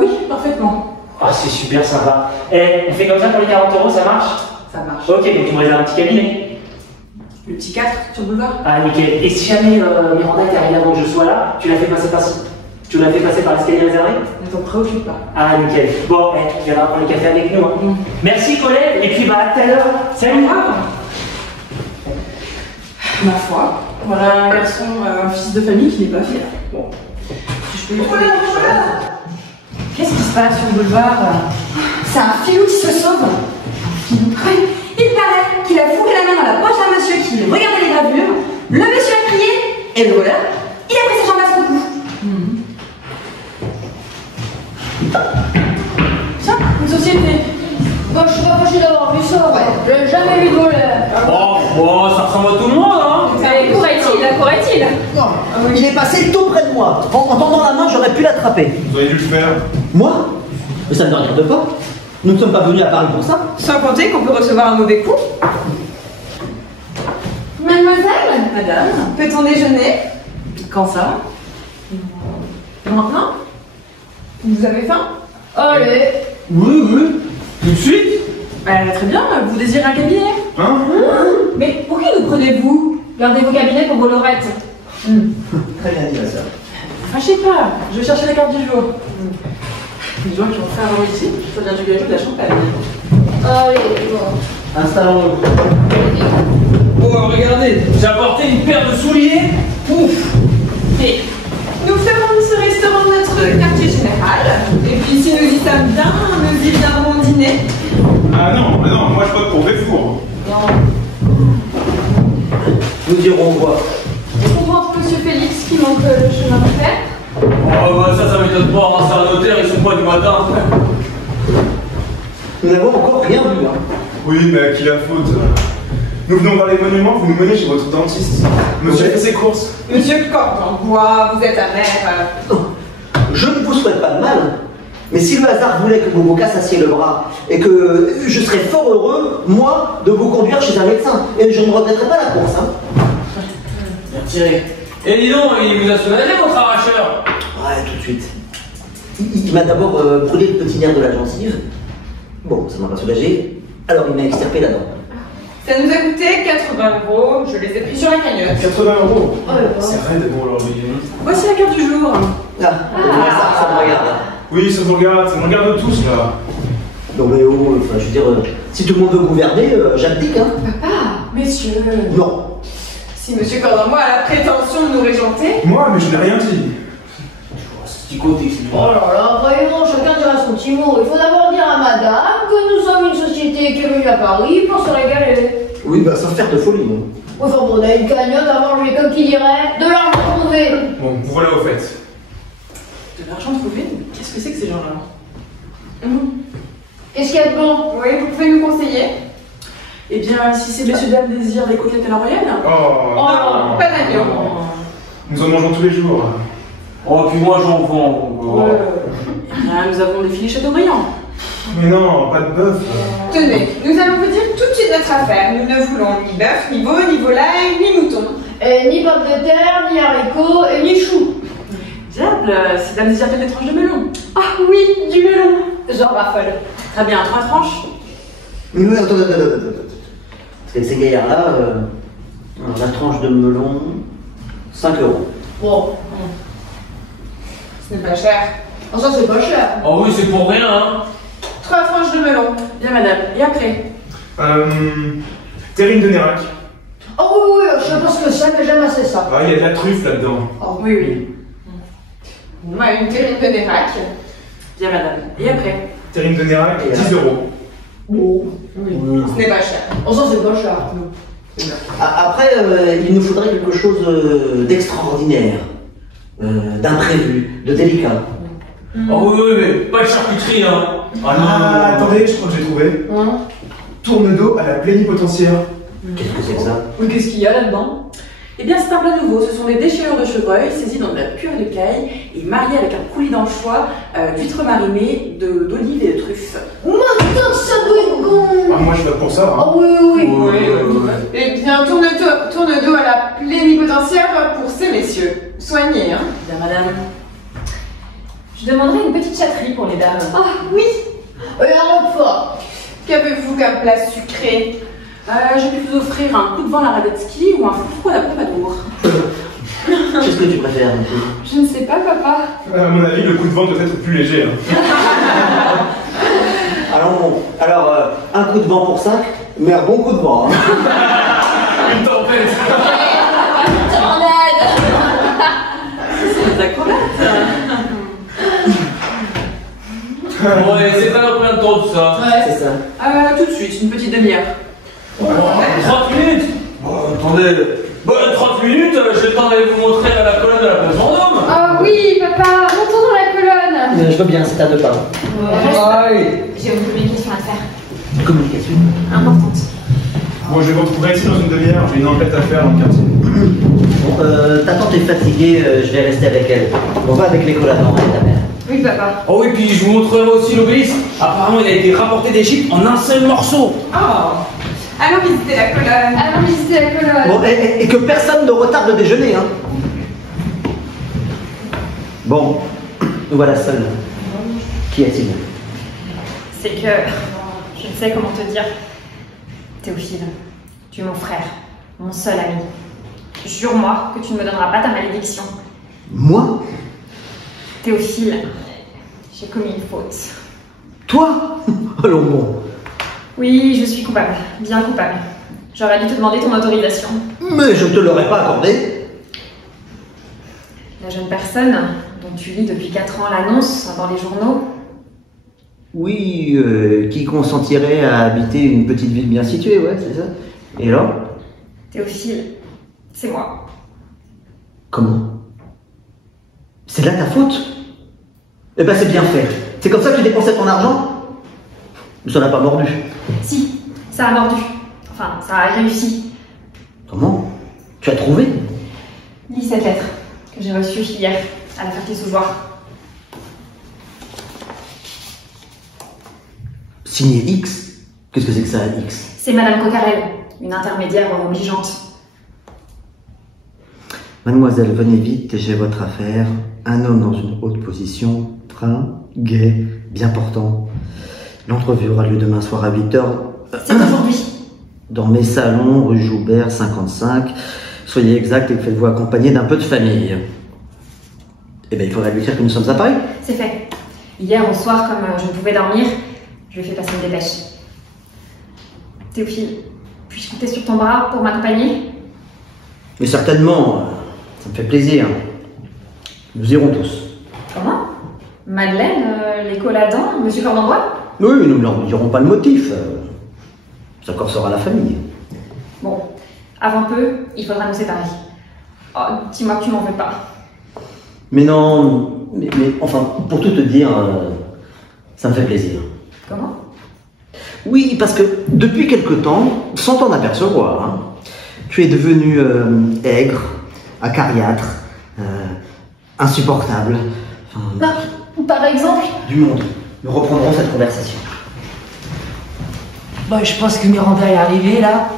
Oui, parfaitement. Ah, c'est super sympa. Eh, on fait comme ça pour les 40 €, ça marche? Ça marche. Ok, donc tu me réserves un petit cabinet. Le petit 4 sur le boulevard. Ah, nickel. Et si jamais Miranda était arrivée avant que je sois là, tu l'as fait passer par l'escalier réservé? Ne t'en préoccupe pas. Ah, nickel. Bon, tu viendras prendre le café avec nous. Hein. Merci, Colette. Et puis, bah, à tout à l'heure. Salut. Ma foi, voilà un garçon, un fils de famille qui n'est pas fier. Bon. Si je peux lui trouver quelque chose. Qu'est-ce qui se passe sur le boulevard? C'est un filou qui se sauve. Un filou. Oui, il paraît qu'il a fourré la main dans la poche d'un monsieur qui regardait les gravures. Le monsieur a crié et le voleur, il a pris sa jambe à son cou. Tiens, une société. Bon, je suis pas fâchée d'avoir vu ça, ouais. J'ai jamais vu de voleur. Bon, ça ressemble à tout le monde, hein. Mais qu'aurait-il? Non, il est passé tout près de moi. En tendant la main, j'aurais pu l'attraper. Vous auriez dû le faire. Moi? Mais ça ne me regarde pas. Nous ne sommes pas venus à Paris pour ça. Sans compter qu'on peut recevoir un mauvais coup. Mademoiselle, Madame, peut-on déjeuner? Quand ça? Maintenant? Vous avez faim? Allez. Oui. Tout de suite? Très bien, vous désirez un cabinet? Hein? Mais pour qui nous prenez-vous? Gardez vos cabinets pour vos lorettes. Très bien dit, ma soeur. Fâchez pas, je cherchais la carte du jour. Les gens qui ont fait avant ici, ça vient du gâteau de la champagne. Allez, bon. Installons-nous. Oh, regardez, j'ai apporté une paire de souliers. Ouf. Et nous ferons ce restaurant de notre quartier général. Et puis si nous y sommes bien, nous y viendrons dîner. Ah non, moi je vote pour Véfour. Nous dirons quoi? On rentre Monsieur Félix qui manque le chemin de fer. Oh, bah ça m'étonne pas, hein, c'est un notaire, ils sont pas du matin. Nous n'avons encore rien vu, hein. Oui, mais à qui la faute? Nous venons voir les monuments, vous nous menez chez votre dentiste. Monsieur fait ses courses. Monsieur Cordenbois, vous êtes amer. Je ne vous souhaite pas de mal, mais si le hasard voulait que vous vous cassassiez le bras et que je serais fort heureux, moi, de vous conduire chez un médecin, et je ne regretterai pas la course, hein. Bien tiré. Et dis donc, il vous a soulagé votre arracheur? Ouais, tout de suite. Il m'a d'abord brûlé le petit nerf de la gencive. Bon, ça m'a pas soulagé, alors il m'a extirpé la dent. Ça nous a coûté 80 €, je les ai pris sur la cagnotte. 80 €. Oh, C'est raide. Bon, alors, Voici la carte du jour. Ça me regarde. Oui, ça nous regarde tous là. Non mais oh, enfin, je veux dire, si tout le monde veut gouverner, j'abdique, hein. Papa, messieurs. Non. Si Monsieur Cordenbois a la prétention de nous régenter. Moi, mais je n'ai rien dit. ce petit côté, c'est Oh là là, vraiment, chacun dira son petit mot. Il faut d'abord dire à madame que nous sommes une société qui est venue à Paris pour se régaler. Oui, bah sans faire de folie, non. Enfin, on a une cagnotte avant lui, comme qui dirait, de l'argent trouvé. Bon, vous voilà au fait. De l'argent trouvé? Qu'est-ce que c'est que ces gens-là? Qu'est-ce qu'il y a de bon? Oui, vous pouvez nous conseiller? Eh bien, si ces messieurs dames désirent des côtelettes à la royale. Oh, non, pas d'avion. Nous en mangeons tous les jours. Oh, puis moi j'en vends. Eh bien, nous avons des filets Chateaubriand. Mais non, pas de bœuf. Tenez, nous allons vous dire tout de suite notre affaire. Nous ne voulons ni bœuf, ni veau, ni volaille, ni mouton. Et ni pommes de terre, ni haricots, et ni choux. Diable, ces dames désirent des tranches de melon. Ah oui, du melon. J'en raffole. Très bien, 3 tranches. Mais attends. Parce que ces gaillards-là, la tranche de melon, 5 €. Bon. Ce n'est pas cher. Oh, ça, c'est pas cher. Oh oui, c'est pour rien, hein. 3 tranches de melon. Bien, madame. Et après? Terrine de Nérac. Oh oui, je sais pas ce que c'est, mais j'aime assez ça. Ah, il y a de la truffe là-dedans. Oh, oui. On a une terrine de Nérac. Bien, madame. Et après? Terrine de Nérac, 10 €. Bon. Ce n'est pas cher. Oh, ça, c'est pas cher. Après, il nous faudrait quelque chose d'extraordinaire, d'imprévu, de délicat. Oh oui, mais pas de charcuterie, hein. Ah, attendez, je crois que j'ai trouvé. Tourne-dos à la plénipotentiaire. Qu'est-ce que c'est que ça? Oui, qu'est-ce qu'il y a là-dedans? Eh bien, c'est un plat nouveau. Ce sont des déchirures de chevreuil saisies dans de la purée de caille et mariées avec un coulis d'anchois, d'huîtres marinées, d'olives et de truffes. Mon putain, ça doit être bon. Ah, moi je vote pour ça. Hein. Oh oui, oui, oui. Eh bien, tourne dos à la plénipotentiaire pour ces messieurs. Soignez, hein. Bien, madame. Je demanderai une petite chatterie pour les dames. Ah oui. Et un repas. Qu'avez-vous comme plat sucré? Je vais vous offrir un coup de vent à la Radetzky ou un foufou à la Pompadour. Qu'est-ce que tu préfères, mon fils? Je ne sais pas, papa. À mon avis, le coup de vent doit être plus léger. Hein. Alors, un coup de vent pour 5, mais un bon coup de vent. Hein. Une tempête. Tornade. C'est des acrobates. Bon, allez, c'est pas combien de temps tout ça? Ouais. C'est ça. Tout de suite, une petite demi-heure. 30 minutes. Bon, attendez. Bon, 30 minutes, j'ai le temps d'aller vous montrer la colonne de la place Vendôme. Ah oui, papa, montons dans la colonne. Je veux bien, c'est à 2 pas. J'ai une communication à faire. Communication. Importante. Bon, je vais vous retrouver ici dans une demi-heure. J'ai une enquête à faire dans le quartier. Bon, ta tante est fatiguée, je vais rester avec elle. On va avec l'école avant, avec ta mère. Oui, papa. Oh oui, puis je vous montrerai aussi l'obélisque. Apparemment, il a été rapporté d'Égypte en un seul morceau. Oh. Allons visiter la colonne. Allons visiter la colonne. Bon, et que personne ne retarde le déjeuner, hein. Bon, nous voilà seuls. Qui est-il? C'est que je ne sais comment te dire. Théophile, tu es mon frère, mon seul ami. Jure-moi que tu ne me donneras pas ta malédiction. Moi? Théophile, j'ai commis une faute. Toi? Allons bon. Oui, je suis coupable, bien coupable. J'aurais dû te demander ton autorisation. Mais je ne te l'aurais pas accordé. La jeune personne dont tu lis depuis 4 ans l'annonce dans les journaux. Oui, qui consentirait à habiter une petite ville bien située, ouais, c'est ça. Et alors? Théophile, c'est moi. Comment? C'est là ta faute? Eh ben c'est bien fait. C'est comme ça que tu dépensais ton argent? Ça n'a pas mordu. Si, ça a mordu. Enfin, ça a réussi. Comment? Tu as trouvé? Lis cette lettre que j'ai reçue hier à la Ferté-sous-Bois. Signé X? Qu'est-ce que c'est que ça, X? C'est Madame Coquarel, une intermédiaire obligeante. Mademoiselle, venez vite, j'ai votre affaire. Un homme dans une haute position, brun, gai, bien portant. L'entrevue aura lieu demain soir à 8h. C'est aujourd'hui. Dans mes salons, rue Joubert, 55. Soyez exact et faites-vous accompagner d'un peu de famille. Eh bien, il faudrait lui dire que nous sommes à Paris. C'est fait. Hier au soir, comme je ne pouvais dormir, je lui ai fait passer une dépêche. Théophile, puis-je compter sur ton bras pour m'accompagner? Mais certainement, ça me fait plaisir. Nous irons tous. Comment? Madeleine, les colladons, Monsieur Cordenbois? Oui, nous ne leur dirons pas le motif. Ça corsera la famille. Bon, avant peu, il faudra nous séparer. Oh, dis-moi que tu m'en veux pas. Mais non, mais enfin, pour tout te dire, ça me fait plaisir. Comment? Oui, parce que depuis quelque temps, sans t'en apercevoir, hein, tu es devenu aigre, acariâtre, insupportable. Enfin, Par exemple? du monde. Nous reprendrons cette conversation. Bah, je pense que Miranda est arrivée là.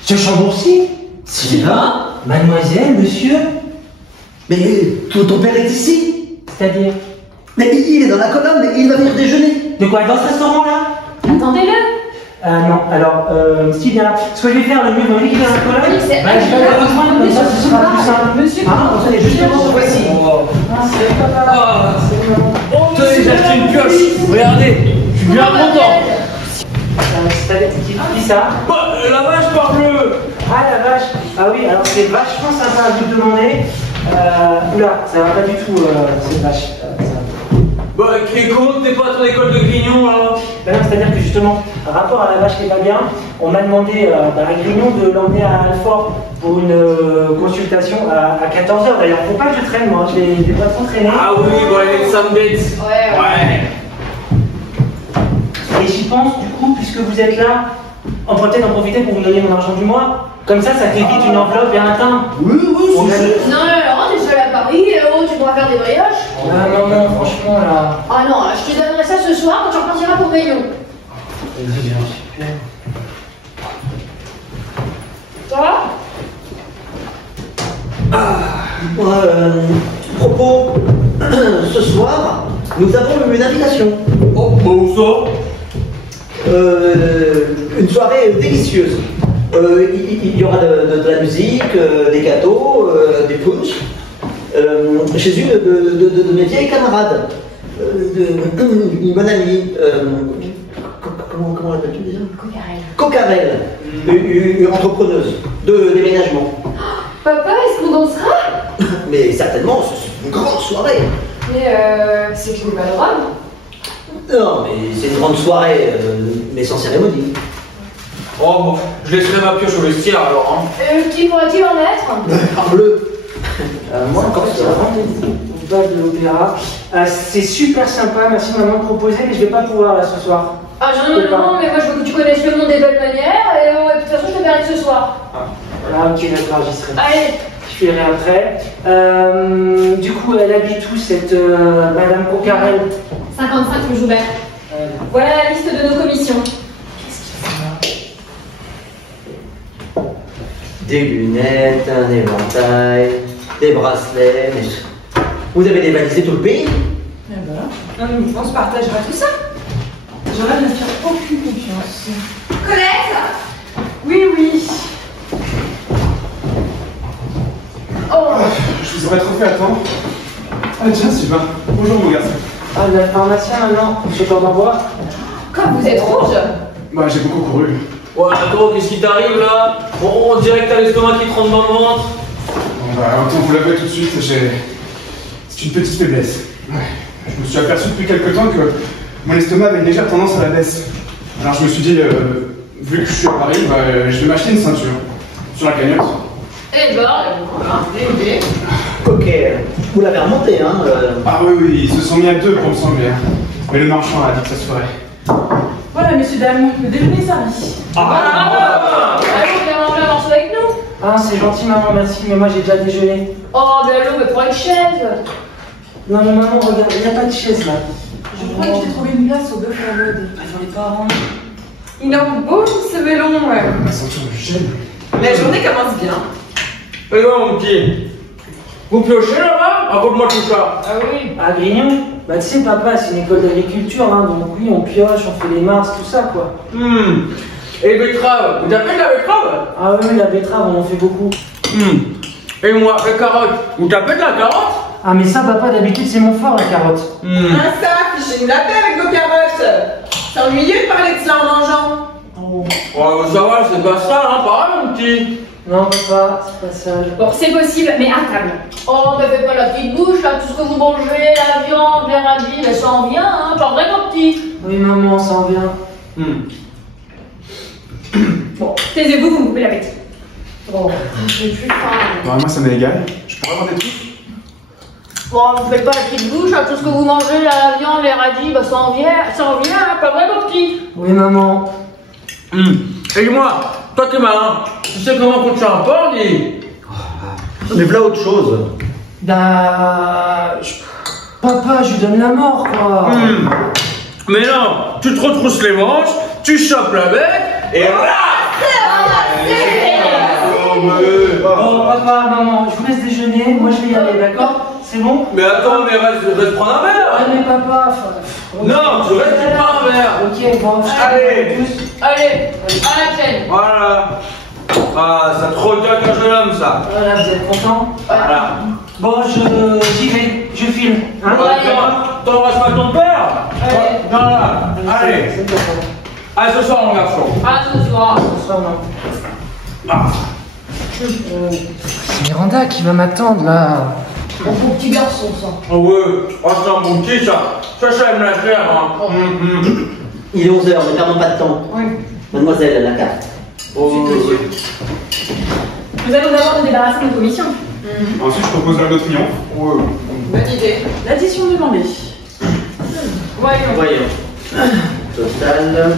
Ce Chambourcy? Sylvain? Mademoiselle, monsieur? Mais ton père est ici? C'est-à-dire? Mais il est dans la colonne, mais il va venir déjeuner. De quoi? Dans ce restaurant-là? Attendez-le! Non, alors, si bien là, ce que je vais faire, le mieux, vous m'avez dit qu'il est dans la colonne? Oui, c'est Bah, je vais le rejoindre, comme ça, ce sera plus simple. Monsieur, Hein? Justement, voici. Tenez, j'ai acheté une pioche. Regardez, je suis bien content. C'est qui ça? Bah, la vache parbleu. Ah la vache! Ah oui, alors c'est vachement sympa à vous demander. Oula, ça va pas du tout, cette vache. Bah, comment t'es pas à ton école de Grignon là? Ben non, c'est-à-dire que justement, par rapport à la vache qui est pas bien, on m'a demandé à Grignon de l'emmener à Alfort pour une consultation à 14h. D'ailleurs, faut pas que je traîne, moi, je les vois trop traîner. Ah oui, bon, les Sam Bates. Ouais. Et j'y pense, du coup, puisque vous êtes là, on pourrait peut-être en profiter pour vous donner mon argent du mois. Comme ça t'évite une enveloppe et un teint. Oui, Non, Laurent, t'es seul à Paris, tu pourras faire des voyages. Ah non, franchement, là. Ah non, je te donnerai ça ce soir quand tu repartiras pour Réunion. Ça va? Propos, ce soir, nous avons une invitation. Oh, bon ça. Une soirée délicieuse. Il y aura de la musique, des gâteaux, des punchs. Chez une de mes vieilles camarades. Une bonne amie. Comment l'appelles-tu déjà? Cocarelle. Une entrepreneuse de déménagement. Papa, est-ce qu'on dansera? Mais certainement, c'est une grande soirée. Mais c'est que je n'ai pas le droit. Non, mais c'est une grande soirée, mais sans cérémonie. Oh, bon, je laisserai ma pioche au vestiaire alors. Hein. Qui pourrait-il en être? Parbleu. Moi, encore ça, rendez-vous au bal de l'opéra. C'est super sympa, merci maman de proposer, mais je vais pas pouvoir là ce soir. Ah non, mais moi je veux que tu connaisses le monde des belles manières, et de toute façon je te verrai ce soir. Voilà, ok, d'accord, j'y serai. Allez. Je verrai après. Du coup, elle habite où cette Madame Cocarelle? 55 le Joubert. Voilà la liste de nos commissions. Des lunettes, un éventail, des bracelets. Vous avez dévalisé tout le pays? Eh ben, on se partagera tout ça. J'aurais ne faire aucune confiance. Colette? Oui. Oh, je vous aurais trop fait attendre. Ah tiens, Sylvain. Bonjour mon garçon. Ah, le pharmacien maintenant, je peux en boire. Comme vous êtes rouge. Bah, j'ai beaucoup couru. Ouais, attends, qu'est-ce qui t'arrive là? On dirait que t'as l'estomac qui te rentre dans le ventre. Bon, bah, autant vous l'avouer tout de suite, c'est une petite faiblesse. Ouais. Je me suis aperçu depuis quelque temps que mon estomac avait une légère tendance à la baisse. Alors je me suis dit, vu que je suis à Paris, bah, je vais m'acheter une ceinture. Sur la cagnotte. Eh ben, Ok, vous l'avez remonté, hein Ah oui, ils se sont mis à deux pour me sembler. Mais le marchand a dit que ça se ferait. Voilà, messieurs, dames, le déjeuner est servi. Allô, viens manger un morceau avec nous. Ah, c'est gentil maman, merci, mais moi j'ai déjà déjeuné. Oh, mais allô, mais prends une chaise. Non mais maman, regarde, il n'y a pas de chaise là. Je crois que je t'ai trouvé une place au bœuf à la mode. J'en ai pas rendu. Il en beau ce melon, ouais. La ceinture me gêne. La journée commence bien. Et là, mon petit, vous piochez là-bas? Raconte-moi tout ça. Ah oui. À Grignon? Bah tu sais papa, c'est une école d'agriculture, hein, donc oui, on pioche, on fait les mars, tout ça quoi. Et betterave, vous tapez de la betterave? Ah oui, la betterave, on en fait beaucoup. Et moi, la carotte, vous tapez de la carotte? Ah mais ça papa, d'habitude c'est mon fort la carotte. Ah ça, fichez-nous la paix avec vos carottes. C'est ennuyeux de parler de ça en mangeant. Oh. Ouais, ça va, c'est pas ça, hein, pareil, mon petit. Non papa, c'est pas ça. Bon, c'est possible, mais à table. Oh, mais faites pas la petite bouche, là, tout ce que vous mangez, la viande, les radis, mais ça en vient, hein, pas vrai, mon petit. Oui maman, ça en vient. Bon, taisez-vous, vous me coupez l'appétit. Bon, j'ai plus faim. Bah, moi ça m'est égal. Je pourrais avoir des trucs. Bon, vous faites pas la petite bouche, là, tout ce que vous mangez, la viande, les radis, bah ça en vient, hein, pas vrai, mon petit. Oui maman. Et dis-moi, toi t'es malin, tu sais comment coûte un porc, dis? Mais voilà autre chose. Bah... Papa, je lui donne la mort quoi. Mais non, tu te retrousses les manches, tu chopes la bête, et voilà. Bon papa, maman, je vous laisse déjeuner, moi je vais y aller, d'accord? C'est bon? Mais attends, mais reste prendre un verre. Ah mais papa... Non, tu restes prendre un verre. Ok, bon, Allez, Allez, à la chaîne. voilà. Ah, ça te regarde un jeune homme, ça. Voilà, vous êtes content? Voilà. Bon, j'y vais, je filme. Hein? T'embrasses pas ton père? Allez. Voilà, allez. C'est bon, ça va. Allez, ce soir, mon garçon. À ce soir. Ce soir, non. C'est Miranda qui va m'attendre là. Bon, petit garçon, ça. Oh ouais, oh, c'est un bon petit, ça. Ça aime la faire, hein. Il est 11h, ne perdons pas de temps. Oui. Mademoiselle, la carte. Oh. Nous allons d'abord nous débarrasser de nos commissions. Ensuite, je propose un autre triomphe. Bonne idée. L'addition demandée. Voyons. Total.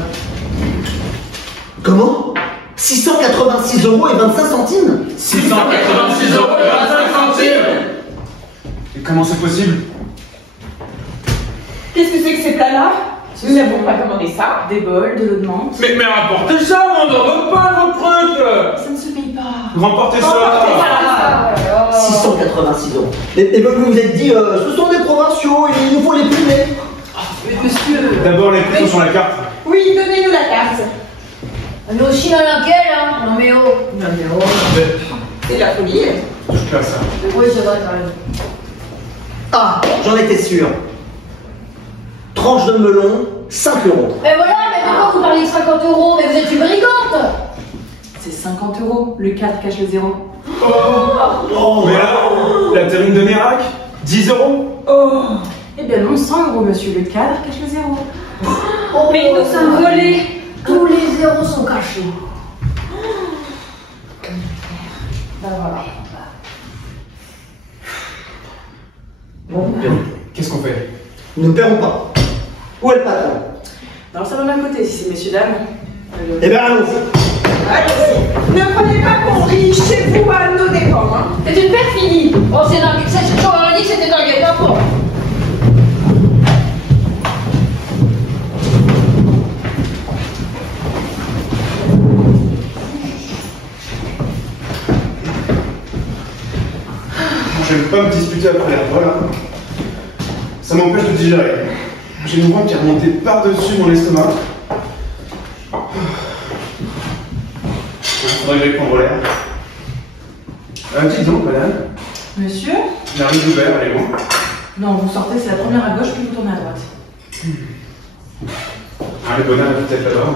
Comment 686 € et 25 centimes 686 € et 25 centimes. Et comment c'est possible? Qu'est-ce que c'est que ces plats-là? Nous n'avons pas commandé ça. Des bols, de l'eau de menthe. Mais rapportez ça, on n'en donne pas vos trucs. Ça ne se paye pas. Remportez ça. 686 euros. Et vous vous êtes dit, ce sont des provinciaux, il nous faut les plumer. Monsieur... D'abord les prix sont sur la carte. Oui, donnez-nous la carte. Nous aussi dans laquelle, hein? Non mais oh. Non mais oh. C'est de la folie. Touche pas ça. Oui, c'est vrai, t'as raison. Ah, j'en étais sûr. Tranche de melon, 5 euros. Mais voilà, mais pourquoi vous parlez de 50 euros? Mais vous êtes une brigante! C'est 50 euros. Le 4 cache le 0. Oh, mais là, la terrine de Nérac, 10 euros. Oh. Eh bien non, 100 euros, monsieur. Le 4 cache le 0. Oh, mais nous sommes volés! Tous les zéros sont cachés. Ben voilà. Bon, Qu'est-ce qu'on fait? nous ne paierons pas. Où est le patron? Dans le salon d'à côté, si c'est messieurs, dames. Eh bien, allons-y. Allez-y. Ne prenez pas qu'on rit chez vous à nos dépens. Hein. C'est une perfidie! Oh, c'est dingue! Ça, on leur a dit que c'était un guet-apens! J'aime pas me disputer après l'air, voilà. Ça m'empêche de digérer. J'ai une voix qui est remontée par-dessus mon estomac. Faudrait que j'aille prendre l'air. Dites donc, madame. Monsieur? La rue d'Ouvert, elle est où? Non, vous sortez, c'est la première à gauche, puis vous tournez à droite. Ah, le bonheur est peut-être là-bas.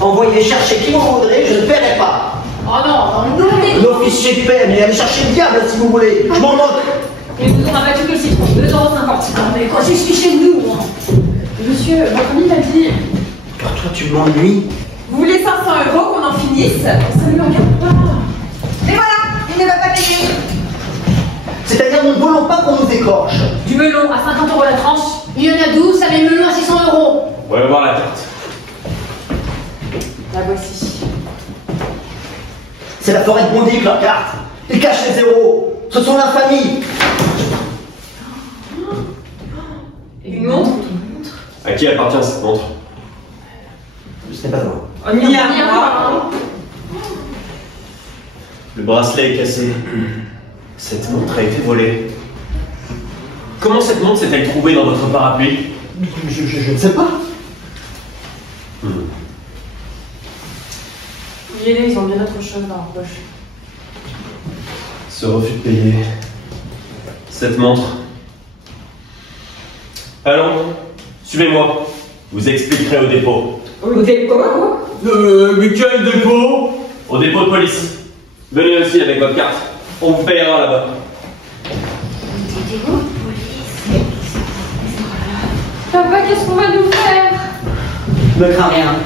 Envoyez chercher qui vous voudrez, je ne paierai pas. Oh non, nous les... L'officier paie, mais allez chercher le diable si vous voulez. Je m'en moque. Et nous aurons abattu que le citron, 2,50 €. Mais quand je suis chez nous, moi. Monsieur, votre ami m'a dit... Toi, tu m'ennuies. Vous voulez 500 € qu'on en finisse? Ça ne me regarde pas. Et voilà, il ne va pas payer. C'est-à-dire, nous ne voulons pas qu'on nous écorche. Du melon à 50 € la tranche. Il y en a 12, ça met le melon à 600 €. On va voir la carte. La voici. C'est la forêt de Bondic, leur carte. Ils cachent les zéros. Ce sont l'infamie. Une montre? À qui appartient cette montre? Ce n'est pas moi. On y a rien. Le bracelet est cassé. Cette montre a été volée. Comment cette montre s'est-elle trouvée dans votre parapluie? Je ne sais pas. Ils ont bien autre chose dans leur poche. Ce refus de payer. Cette montre. Allons, suivez-moi. Vous expliquerez au dépôt. Au dépôt? Mais quel dépôt? Au dépôt de police. Venez aussi avec votre carte. On vous payera là-bas. Papa, qu'est-ce qu'on va nous faire? Ne crains rien.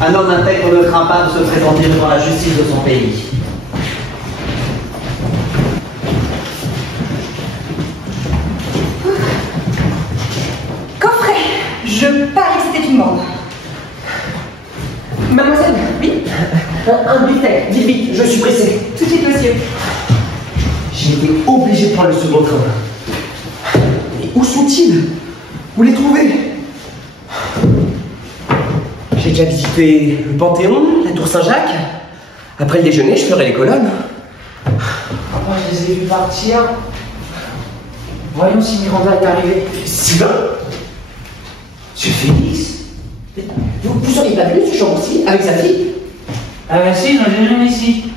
Un homme intègre ne craint pas de se présenter devant la justice de son pays. Coffret. Je parie que c'était une bande. Mademoiselle, Oui? un beefsteak, vite, vite, je suis pressé. Tout de suite, monsieur. J'ai été obligé de prendre le second train. Mais où sont-ils? Où les trouver? J'ai déjà visité le Panthéon, la Tour Saint-Jacques. Après le déjeuner, je ferai les colonnes. Moi, je les ai vus partir. Voyons si Miranda est arrivée. Sylvain? Monsieur Félix? Vous seriez pas venu ce champ aussi, avec sa fille? Si, j'en ai une ici.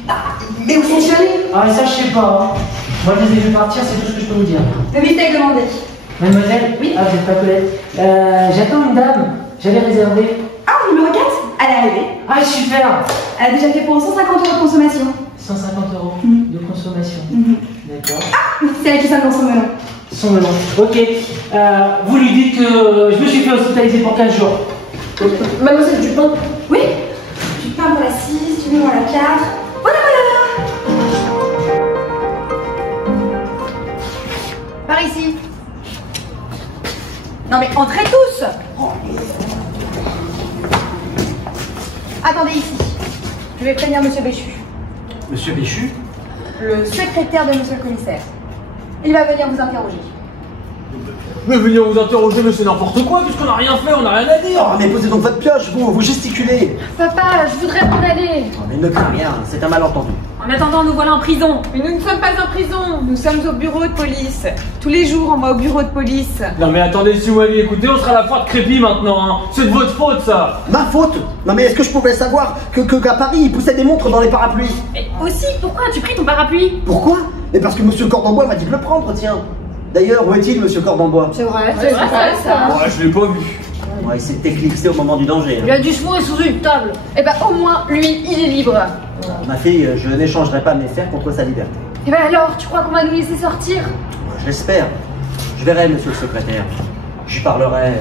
Mais où sont-ils allés? Ah, ça, je sais pas. Moi, je les ai vus partir, c'est tout ce que je peux vous dire. Le bistec demandé. Mademoiselle? Oui. Ah, vous n'êtes pas Colette. J'attends une dame. J'avais réservé. Ah, numéro 4? Elle est arrivée. Ah, super. Elle a déjà fait pour 150 € de consommation. 150 € Mhm. de consommation. D'accord. Ah, c'est elle qui s'annonce son melon. Son melon. Ok. Vous lui dites que je me suis fait hospitaliser pour 15 jours. Mademoiselle Dupin? Oui? Du pain pour la 6, du melon à la 4. Voilà, voilà! Par ici. Non mais entrez tous! Attendez ici. Je vais prévenir Monsieur Béchu. Monsieur Béchu? Le secrétaire de Monsieur le commissaire. Il va venir vous interroger. Mais venir vous interroger, mais c'est n'importe quoi, puisqu'on n'a rien fait, on n'a rien à dire. Oh, mais posez donc votre pioche, vous gesticulez. Papa, je voudrais m'en aller. Oh, mais ne crains rien, c'est un malentendu. En attendant, nous voilà en prison. Mais nous ne sommes pas en prison, nous sommes au bureau de police. Tous les jours, on va au bureau de police. Non mais attendez, si vous m'aviez écouté, on sera à la foire de Crépy maintenant, hein. C'est de votre faute, ça. Ma faute? Non mais est-ce que je pouvais savoir qu'à Paris, ils poussaient des montres dans les parapluies? Mais aussi, pourquoi as-tu pris ton parapluie? Pourquoi? Mais parce que Monsieur Cordonbois m'a dit de le prendre, tiens. D'ailleurs, où est-il, Monsieur Cordonbois? C'est vrai, ça. Ouais, je l'ai pas vu. Ouais, il s'est éclipsé au moment du danger. Il a dû se mourir sous une table. Eh ben au moins, lui, il est libre. Ma fille, je n'échangerai pas mes fers contre sa liberté. Eh ben alors, tu crois qu'on va nous laisser sortir? Je l'espère. Je verrai, Monsieur le secrétaire. J'y parlerai.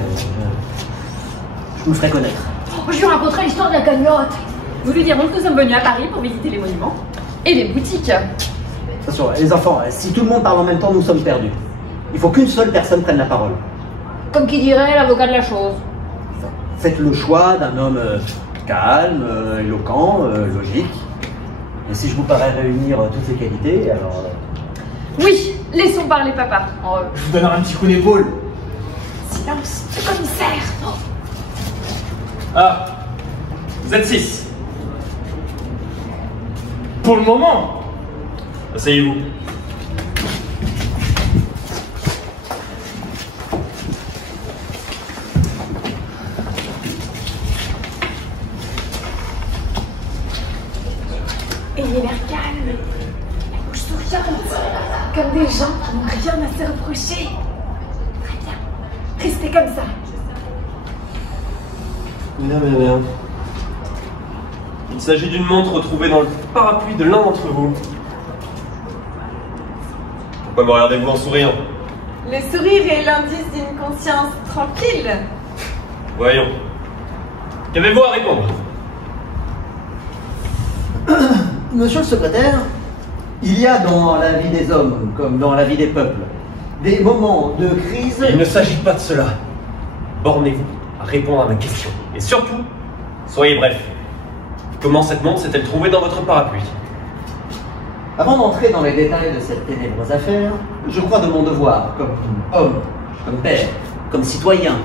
Je me ferai connaître. Je lui raconterai l'histoire de la cagnotte. Nous lui dirons que nous sommes venus à Paris pour visiter les monuments et les boutiques. Attention, les enfants, si tout le monde parle en même temps, nous sommes perdus. Il faut qu'une seule personne prenne la parole. Comme qui dirait l'avocat de la chose. Faites le choix d'un homme calme, éloquent, logique. Et si je vous parais réunir toutes ces qualités, alors... Oui, laissons parler papa. Je vous donnerai un petit coup d'épaule. Silence, le commissaire. Ah, vous êtes 6. Pour le moment. Asseyez-vous. Ayez l'air calme, la bouche souriante, comme des gens qui n'ont rien à se reprocher. Très bien, restez comme ça. Bien, bien, bien. Il s'agit d'une montre retrouvée dans le parapluie de l'un d'entre vous. Pourquoi me regardez-vous en souriant? Le sourire est l'indice d'une conscience tranquille. Voyons. Qu'avez-vous à répondre? Monsieur le secrétaire, il y a dans la vie des hommes, comme dans la vie des peuples, des moments de crise... Il ne s'agit pas de cela. Bornez-vous à répondre à ma question. Et surtout, soyez bref. Comment cette montre s'est-elle trouvée dans votre parapluie? Avant d'entrer dans les détails de cette ténébreuse affaire, je crois de mon devoir, comme homme, comme père, comme citoyen,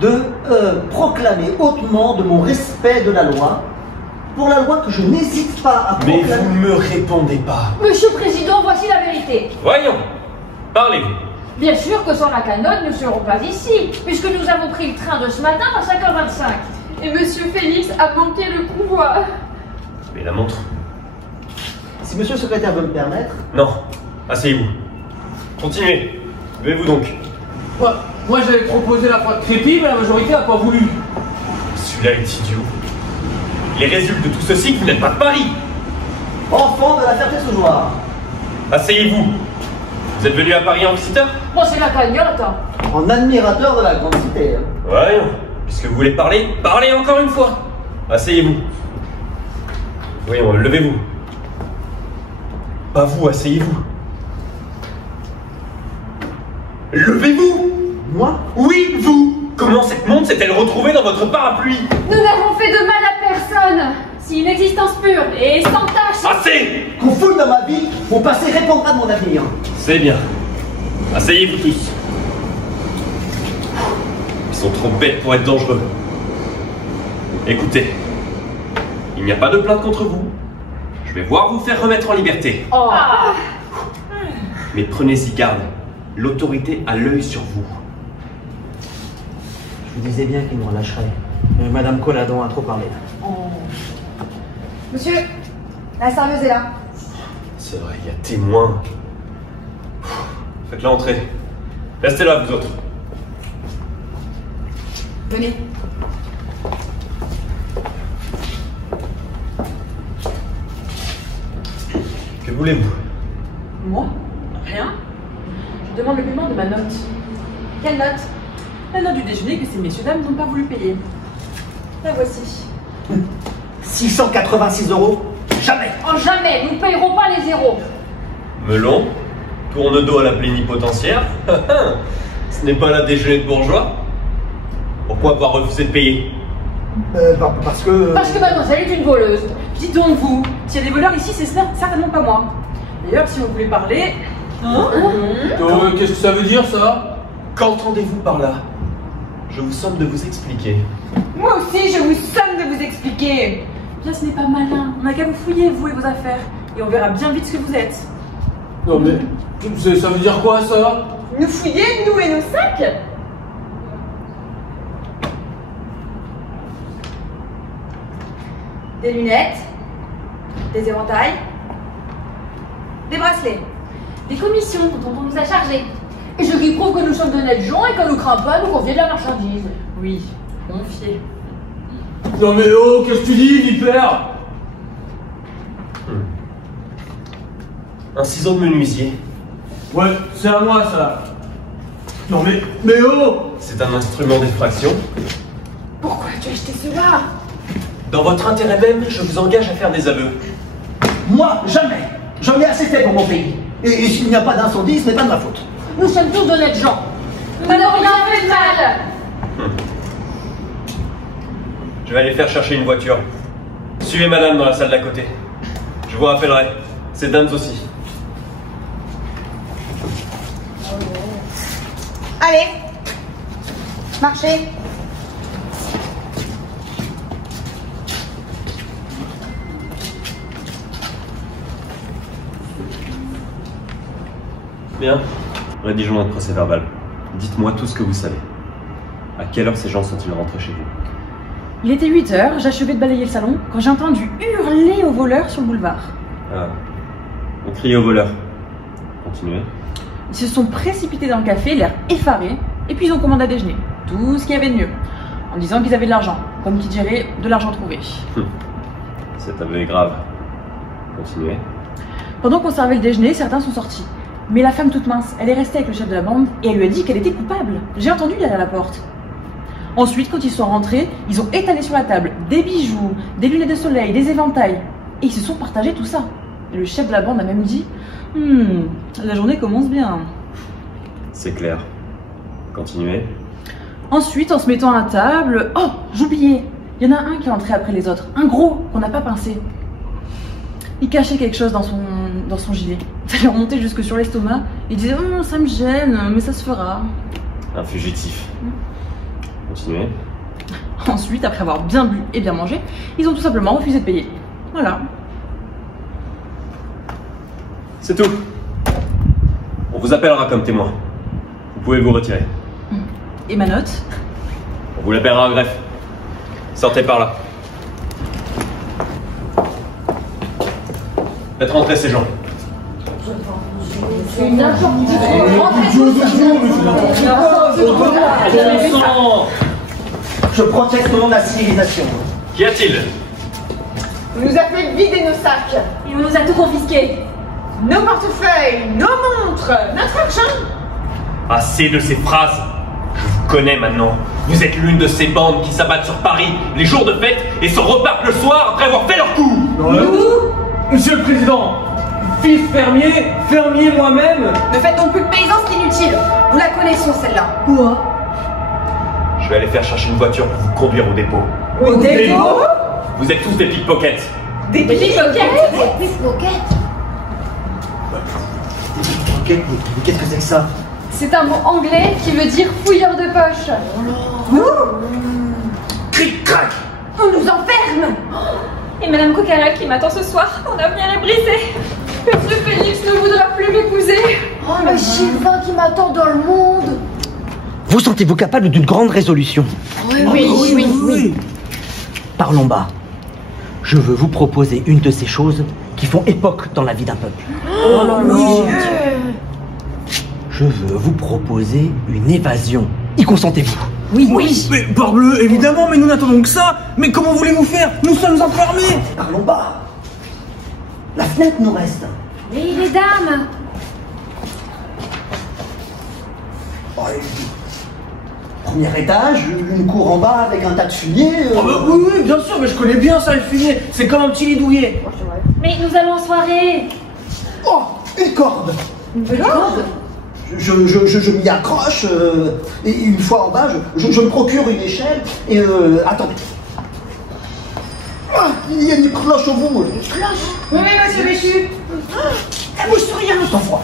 de proclamer hautement de mon respect de la loi, pour la loi que je n'hésite pas à proclamer... Mais vous ne me répondez pas. Monsieur le Président, voici la vérité. Voyons, parlez-vous. Bien sûr que sans la cagnotte, nous ne serons pas ici, puisque nous avons pris le train de ce matin à 5h25. Et Monsieur Félix a manqué le convoi. Mais la montre? Si monsieur le secrétaire veut me permettre... Non, asseyez-vous. Continuez. Levez-vous donc. Moi j'avais proposé la foire de Crépy, mais la majorité n'a pas voulu. Celui-là est idiot. Il résulte de tout ceci que vous n'êtes pas de Paris. Enfant de la Ferté-Saugeois. Asseyez-vous. Vous êtes venu à Paris en visiteur? Bon, c'est la cagnotte. En admirateur de la grande cité. Hein. Voyons. Puisque vous voulez parler, parlez encore une fois. Asseyez-vous. Voyons, levez-vous. Pas vous, asseyez-vous. Levez-vous! Moi? Oui, vous! Comment cette montre s'est-elle retrouvée dans votre parapluie? Nous n'avons fait de mal à personne. Si une existence pure et sans tache... Assez! Qu'on fouille dans ma vie, mon passé répondra de mon avenir. C'est bien. Asseyez-vous tous. Ils sont trop bêtes pour être dangereux. Écoutez, il n'y a pas de plainte contre vous. Je vais voir vous faire remettre en liberté. Oh. Mais prenez-y garde. L'autorité a l'œil sur vous. Je vous disais bien qu'il me relâcherait. Mais Madame Colladon a trop parlé. Monsieur, la serveuse est là. C'est vrai, il y a témoin. Faites-la entrer. Restez là, vous autres. Venez. Que voulez-vous? Moi? Rien. Je demande le paiement de ma note. Quelle note? La note du déjeuner que ces messieurs dames n'ont pas voulu payer. La voici. 686 €? Jamais! Oh, jamais. Nous ne payerons pas les zéros. Melon, tourne dos à la plénipotentiaire. Ce n'est pas la déjeuner de bourgeois. Pourquoi avoir refusé de payer? Parce que... Parce que mademoiselle est une voleuse. Dites donc vous, s'il y a des voleurs ici, c'est certainement pas moi. D'ailleurs, si vous voulez parler... Qu'est-ce que ça veut dire, ça? Qu'entendez-vous par là? Je vous somme de vous expliquer. Moi aussi, je vous somme de vous expliquer. Bien, ce n'est pas malin. On n'a qu'à vous fouiller, vous et vos affaires. Et on verra bien vite ce que vous êtes. Non mais, ça veut dire quoi, ça? Nous fouiller, nous et nos sacs? Des lunettes, des éventails, des bracelets. Des commissions dont on nous a chargé. Et ce qui prouve que nous sommes d'honnêtes gens et qu'on ne craint pas nous confier de la marchandise. Oui, confier. Non mais oh, qu'est-ce que tu dis, vipère? Un ciseau de menuisier. Ouais, c'est à moi, ça. Non mais oh! C'est un instrument d'effraction. Pourquoi tu as acheté cela? Dans votre intérêt même, je vous engage à faire des aveux. Moi, jamais. J'en ai assez fait pour mon pays. Et s'il n'y a pas d'incendie, ce n'est pas de ma faute. Nous sommes tous d'honnêtes gens. Nous n'avons rien fait de mal. Je vais aller faire chercher une voiture. Suivez madame dans la salle d'à côté. Je vous rappellerai. Ces dames aussi. Allez, marchez. Bien. Rédigeons notre procès verbal. Dites-moi tout ce que vous savez. À quelle heure ces gens sont-ils rentrés chez vous? Il était 8 h, j'achevais de balayer le salon quand j'ai entendu hurler aux voleurs sur le boulevard. Ah. On criait aux voleurs. Continuez. Ils se sont précipités dans le café, l'air effarés, et puis ils ont commandé à déjeuner. Tout ce qu'il y avait de mieux. En disant qu'ils avaient de l'argent. Comme qui dirait, de l'argent trouvé. Cet aveu est grave. Continuez. Pendant qu'on servait le déjeuner, certains sont sortis. Mais la femme toute mince, elle est restée avec le chef de la bande et elle lui a dit qu'elle était coupable. J'ai entendu derrière la porte. Ensuite, quand ils sont rentrés, ils ont étalé sur la table des bijoux, des lunettes de soleil, des éventails. Et ils se sont partagés tout ça. Et le chef de la bande a même dit « la journée commence bien ». C'est clair. Continuez. Ensuite, en se mettant à table... Oh, j'oubliais. Il y en a un qui est entré après les autres. Un gros qu'on n'a pas pincé. Il cachait quelque chose dans son gilet. Ça lui remontait jusque sur l'estomac. Il disait « ça me gêne, mais ça se fera ». Un fugitif. Continuez. Ensuite, après avoir bien bu et bien mangé, ils ont tout simplement refusé de payer. Voilà. C'est tout. On vous appellera comme témoin. Vous pouvez vous retirer. Et ma note? On vous l'appellera en greffe. Sortez par là. Faites rentrer ces gens. Je proteste mon assimilation. Qu'y a-t-il? Il nous a fait vider nos sacs. Il nous a tout confisqué. Nos portefeuilles, nos montres, notre argent. Assez de ces phrases. Je vous connais maintenant. Vous êtes l'une de ces bandes qui s'abattent sur Paris les jours de fête et s'en repartent le soir après avoir fait leur coup. Monsieur le Président, fils fermier, fermier moi-même. Ne faites donc plus de paysans, c'est inutile. Nous la connaissons, celle-là. Quoi? Je vais aller faire chercher une voiture pour vous conduire au dépôt. Au dépôt? Vous êtes tous des pickpockets. Des pickpockets? Des pickpockets, mais qu'est-ce que c'est que ça? C'est un mot anglais qui veut dire fouilleur de poche. Cric-crac! On nous enferme. Et Madame Coquerel qui m'attend ce soir, mon avenir est brisé. Monsieur Félix ne voudra plus m'épouser. Oh, le Sylvain qui m'attend dans le monde. Vous sentez-vous capable d'une grande résolution? Oui. Parlons bas. Je veux vous proposer une de ces choses qui font époque dans la vie d'un peuple. Oh là là. Je veux vous proposer une évasion. Y consentez-vous? Oui. Mais parbleu, évidemment, mais nous n'attendons que ça. Mais comment voulez-vous faire? Nous sommes enfermés. Parlons bas. La fenêtre nous reste. Mais les dames. Premier étage, une cour en bas avec un tas de fumier. Oui, bien sûr, mais je connais bien ça, le fumier. C'est comme un petit lit douillet. Mais nous allons en soirée. Oh, une corde. Une corde? Je m'y accroche, et une fois en bas, je me procure une échelle, et attendez. Ah, il y a une cloche au bout. Une cloche? Oui, monsieur Béchu. Elle bouge sur rien, cet enfant.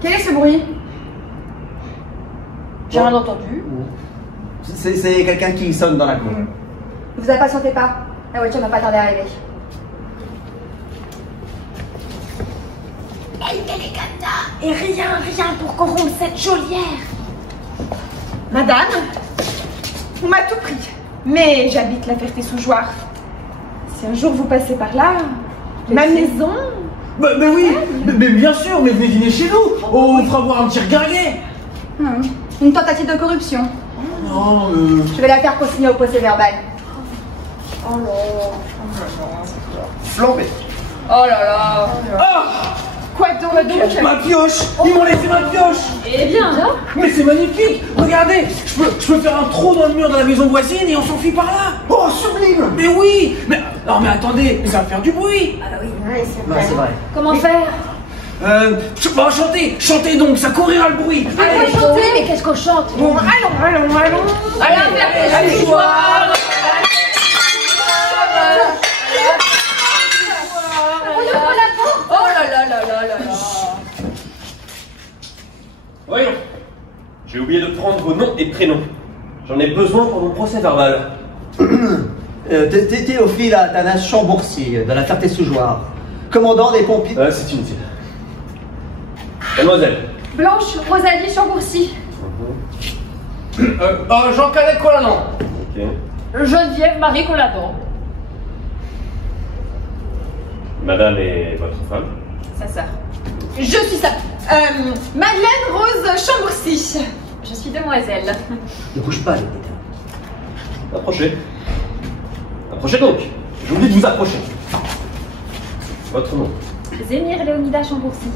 Quel est ce bruit? J'ai rien entendu. C'est quelqu'un qui sonne dans la cour. Ne vous impatientez pas. La voiture n'a pas tardé à arriver. Et rien pour corrompre cette geôlière. Madame, on m'a tout pris. Mais j'habite la Ferté-sous-Jouarre. Si un jour vous passez par là, ma maison... Mais oui, mais bien sûr, mais venez dîner chez nous. Oh, on fera boire un petit regarguet. Une tentative de corruption. Non, Je vais la faire consigner au procès verbal. Oh là Flambé. Oh là là. Ah, Quoi donc? ma pioche. Ils m'ont laissé ma pioche. Et bien, là. Mais c'est magnifique. Regardez, je peux faire un trou dans le mur de la maison voisine et on s'enfuit par là. Oh, sublime. Mais oui. Non mais attendez, ça va faire du bruit. Ah oui, c'est Ouais, c'est vrai. Comment faire? Bon, chantez donc, ça couvrira le bruit. Allez, chanter. Mais qu'est-ce qu'on chante? Bon, allons. Allez, Ferté-Sous-Jouarre. Oh là. Voyons. J'ai oublié de prendre vos noms et prénoms. J'en ai besoin pour mon procès verbal. Théophile Athanas Chambourcy, de la Ferté-Sous-Jouarre. Commandant des pompiers. C'est inutile. Mademoiselle. Blanche Rosalie Chambourcy. Jean-Cadet Collanon. Ok. Geneviève Marie Colladon. Madame et votre femme. Sa sœur. Je suis ça. Madeleine Rose Chambourcy. Je suis demoiselle. Ne bouge pas, les Approchez. Approchez donc. Je vous dis de vous approcher. Votre nom. Zémire Léonida Chambourcy.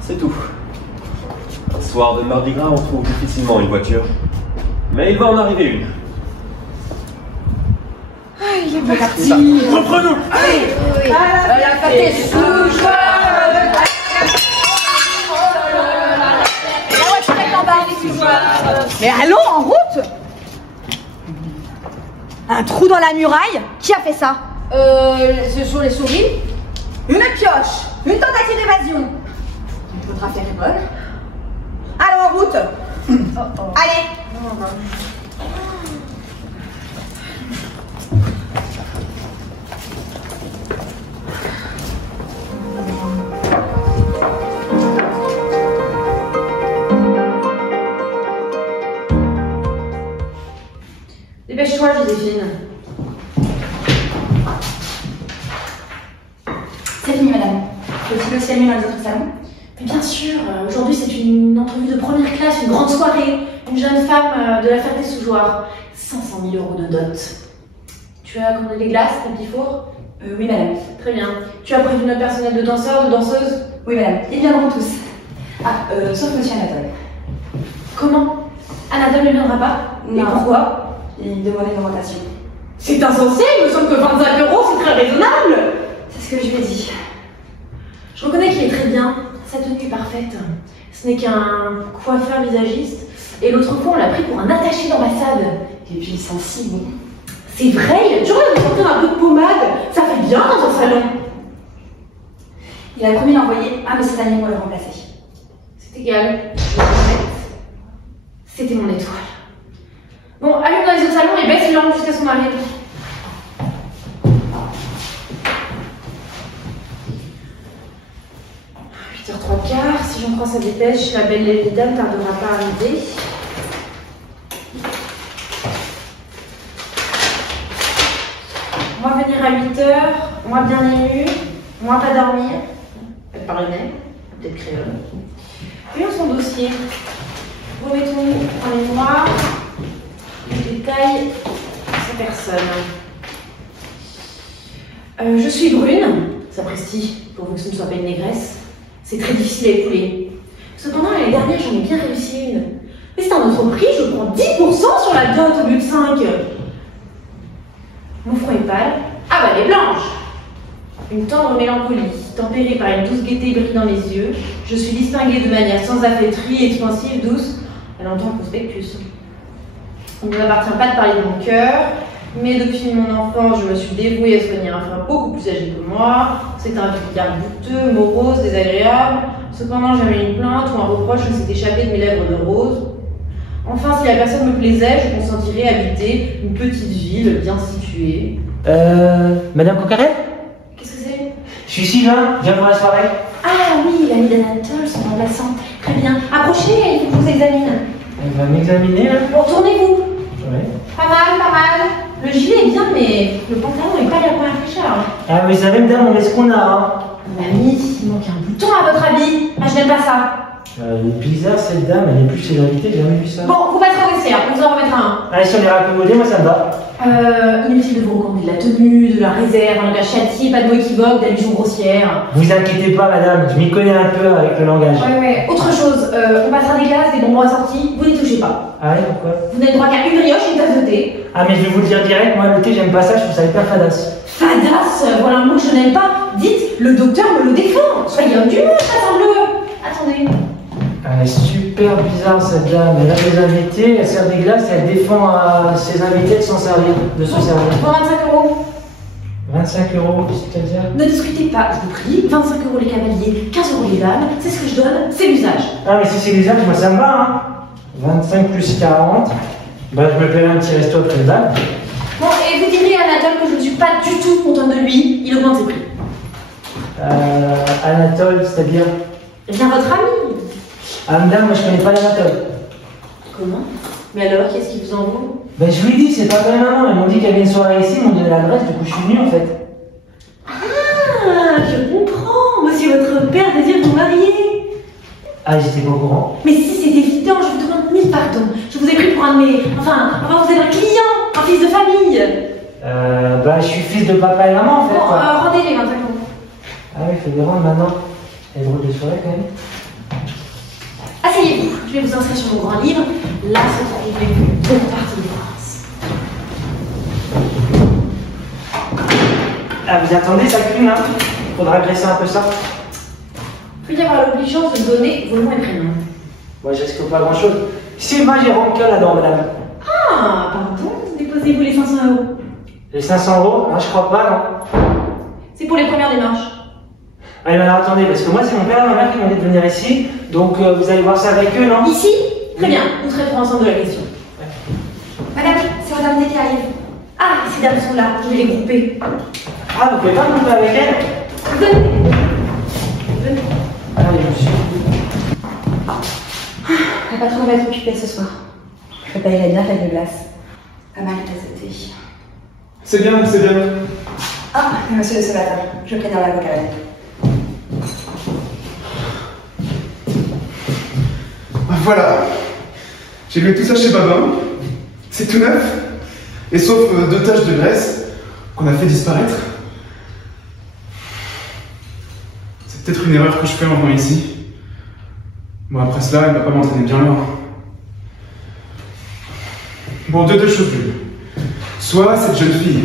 C'est tout. Un soir de Mardi Gras, on trouve difficilement une voiture. Mais il va en arriver une. Il est parti. Reprenons. Oui. La Ferté-Sous-Jouarre. La voiture est en bas. Mais allons, en route. Un trou dans la muraille? Qui a fait ça? Ce sont les souris. Une pioche. Une tentative d'évasion. Votre affaire est bonne. Allons, en route. Allez. Dépêche-toi, Joséphine. C'est fini, madame. Faut-il aussi allumer dans les autres salons? Mais bien sûr, aujourd'hui c'est une entrevue de première classe, une grande soirée. Une jeune femme de la Ferté-Sous-Jouarre. 500 000 € de dot. Tu as commandé des glaces, des petits fours? Oui, madame. Très bien. Tu as prévu notre personnel de danseurs, de danseuses? Oui, madame. Ils viendront tous. Sauf monsieur Anatole. Comment? Anatole ne viendra pas? Non. Et pourquoi? Il demandait une augmentation. C'est insensé, il me semble que 25 € c'est très raisonnable. C'est ce que je lui ai dit. Je reconnais qu'il est très bien, sa tenue est parfaite. Ce n'est qu'un coiffeur visagiste. Et l'autre fois, on l'a pris pour un attaché d'ambassade. Et puis il sent si bon. C'est vrai, il a toujours l'air de sortir un peu de pommade. Ça fait bien dans un salon. Il a promis d'envoyer un de ses amis pour le remplacer. C'est égal. C'était mon étoile. Bon, allume dans les autres salons et baisse les lampes jusqu'à son arrivée. « 8h03, si j'en prends sa dépêche, la belle Léonida ne tardera pas à arriver. On va venir à 8h, moi bien ému, moi pas dormir, peut-être parler, peut-être créole. Voyons son dossier. Remettons-nous en mémoire les détails de sa personne. Je suis brune, sapristi, pourvu que ce ne soit pas une négresse. C'est très difficile à épouler. Cependant, l'année dernière, j'en ai bien réussi une. Mais c'est un autre prix, je prends 10% sur la dot au lieu de 5. Mon front est pâle. Ah bah, elle est blanche. Une tendre mélancolie, tempérée par une douce gaieté brille dans mes yeux. Je suis distinguée de manière sans affaîtrie, expansive, douce. Elle entend prospectus. Il ne m'appartient pas de parler de mon cœur, mais depuis mon enfance, je me suis dévouée à soigner un frère beaucoup plus âgé que moi. C'est un regard douteux, morose, désagréable. Cependant, jamais une plainte ou un reproche ne s'est échappé de mes lèvres de rose. Enfin, si la personne me plaisait, je consentirais à habiter une petite ville bien située. Madame Coquerel? Qu'est-ce que c'est? Je suis Sylvain, viens pour la soirée. Ah oui, l'ami d'Anatole, son remplaçant. Très bien. Approchez, il faut que je vous examine. Elle va m'examiner là. Bon, tournez-vous. Ouais. Pas mal, pas mal. Le gilet est bien, mais le pantalon n'est pas la première fraîcheur. Ah, mais ça même dame, on met ce qu'on a, hein. Mamie, il manque un bouton à votre habit. Ah, je n'aime pas ça. Elle est bizarre cette dame, elle est plus chez l'invité, j'ai jamais vu ça. Bon, vous passerez au vestiaire, on vous en remettra un. Allez, si on est raccommodé, moi ça me va. Inutile de vous recommander de la tenue, de la réserve, un langage châtié, pas de mots équivoques, d'allusions grossières. Vous inquiétez pas, madame, je m'y connais un peu avec le langage. Ouais. Autre chose, on passera des glaces, des bonbons assortis, vous n'y touchez pas. Ah ouais, pourquoi? Vous n'avez droit qu'à une brioche et une tasse de thé. Ah, mais je vais vous le dire direct, moi le thé, j'aime pas ça, je trouve ça hyper fadasse. Fadasse, voilà un mot que je n'aime pas. Dites, le docteur me le défend. Soyez homme du monde, attendez-le. Attendez. Elle est super bizarre cette dame, elle a des invités, elle sert des glaces et elle défend à ses invités de s'en servir, de se servir. Pour 25 €. 25 €, c'est-à-dire? Ne discutez pas, je vous prie. 25 € les cavaliers, 15 € les dames, c'est ce que je donne, c'est l'usage. Ah, mais si c'est l'usage, moi ça me va, hein. 25 plus 40, bah je me paierai un petit resto après le bal. Bon, et vous direz à Anatole que je ne suis pas du tout contente de lui, il augmente ses prix. Anatole, c'est-à-dire? Eh bien, votre ami. Ah, madame, moi je connais pas l'Anatole. Comment? Mais alors, qu'est-ce qui vous en vaut? Ben je vous l'ai dit, c'est pas ma maman, ils m'ont dit qu'il y avait une soirée ici, ils m'ont donné l'adresse, du coup je suis venu en fait. Ah, je comprends. Monsieur votre père désire vous marier. Ah, j'étais pas au courant. Mais si c'est évident, je vous demande 1000 pardons. Je vous ai pris pour un de mes... Enfin, vous êtes un client, un fils de famille. Bah je suis fils de papa et maman en fait. Bon, rendez-les 25 €. Ah oui, il faut les rendre maintenant. C'est drôle de soirée quand même. Asseyez-vous, je vais vous inscrire sur mon grand livre. Là se trouve les deux parties de France. Ah, vous attendez, ça cuit, hein? Faudra graisser un peu ça. Puis-je avoir l'obligeance de me donner vos noms et prénoms? Moi, je risque pas grand-chose. Sylvain Jérôme que là-dedans, madame. Ah, pardon, déposez-vous les 500 €. Les 500 €? Non, je crois pas, non. C'est pour les premières démarches. Allez, alors attendez, parce que moi, c'est mon père et ma mère qui m'ont dit de venir ici, donc vous allez voir ça avec eux, non? Ici? Très bien, nous traiterons ensemble de la question. Madame, c'est madame D qui arrive. Ah, ces dames sont là, je vais les grouper. Ah, vous pouvez pas grouper avec elles? Venez. Venez. Allez, je suis. La patronne va être occupée ce soir. Je préparerai la bière avec de glace. Pas mal de tasse de thé. C'est bien, c'est bien. Ah, monsieur le sénateur, je préviens l'avocat. Voilà. J'ai mis tout ça chez Babin. C'est tout neuf. Et sauf 2 taches de graisse qu'on a fait disparaître. C'est peut-être une erreur que je fais en venant ici. Bon, après cela, elle va pas m'entraîner bien loin. Bon, deux choses l'une. Soit cette jeune fille,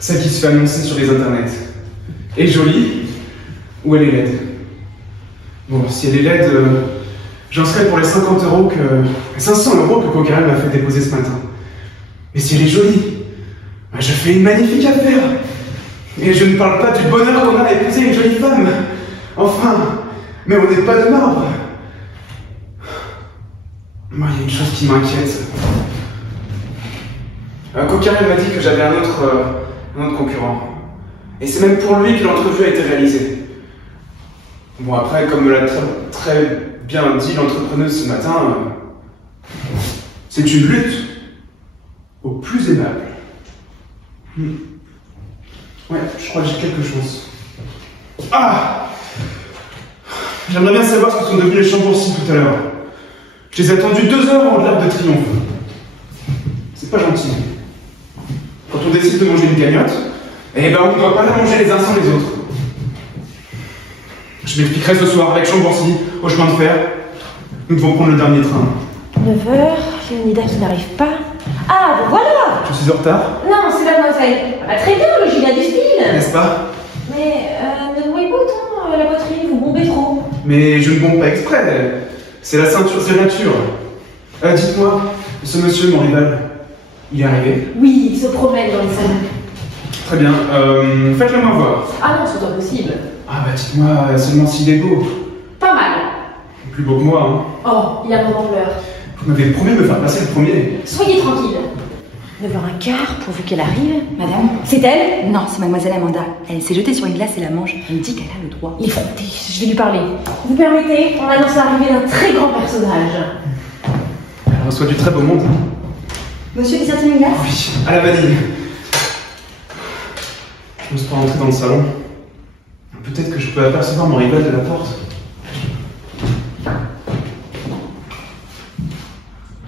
celle qui se fait annoncer sur les internets, est jolie, ou elle est laide. Bon, si elle est laide, j'en serais pour les 50 € que... 500 € que Coquerel m'a fait déposer ce matin. Mais si elle est jolie, bah, je fais une magnifique affaire. Et je ne parle pas du bonheur qu'on a à épouser une jolie femme. Enfin, mais on n'est pas de marbre. Moi, il y a une chose qui m'inquiète. Coquerel m'a dit que j'avais un autre concurrent. Et c'est même pour lui que l'entrevue a été réalisée. Bon, après, comme me l'a très bien dit l'entrepreneuse ce matin, c'est une lutte au plus aimable. Ouais, je crois que j'ai quelque chose. Ah! J'aimerais bien savoir ce que sont devenus les Chambourcy tout à l'heure. Je les ai attendus 2 heures avant l'Arc de Triomphe. C'est pas gentil. Quand on décide de manger une cagnotte, eh ben on ne doit pas la manger les uns sans les autres. Je m'expliquerai ce soir avec Chambourcy, au chemin de fer. Nous devons prendre le dernier train. 9h, Léonida qui n'arrive pas. Ah, ben voilà! Je suis en retard? Non, c'est mademoiselle. Ah, bah, très bien, le gilet du style. N'est-ce pas? Mais ne nouez pas autant la poitrine, vous bombez trop. Mais je ne bombe pas exprès. C'est la ceinture, c'est la nature. Dites-moi, Ce monsieur, mon rival, il est arrivé? Oui, il se promène dans les salons. Très bien, faites-le moi voir. Ah non, c'est impossible. Ah bah dites-moi seulement s'il est beau. Pas mal. Plus beau que moi, hein. Oh, il a mon ampleur. Vous m'avez promis de me faire passer le premier. Soyez tranquille. 9h15, pourvu qu'elle arrive. Madame? C'est elle? Non, c'est mademoiselle Amanda. Elle s'est jetée sur une glace et la mange. Elle me dit qu'elle a le droit. L'effronter, je vais lui parler. Vous permettez, on annonce l'arrivée d'un très grand personnage. Elle reçoit du très beau monde. Monsieur désire-t-il une glace? Oui, à la vanille. Je n'ose pas rentrer dans le salon. Peut-être que je peux apercevoir mon rival de la porte.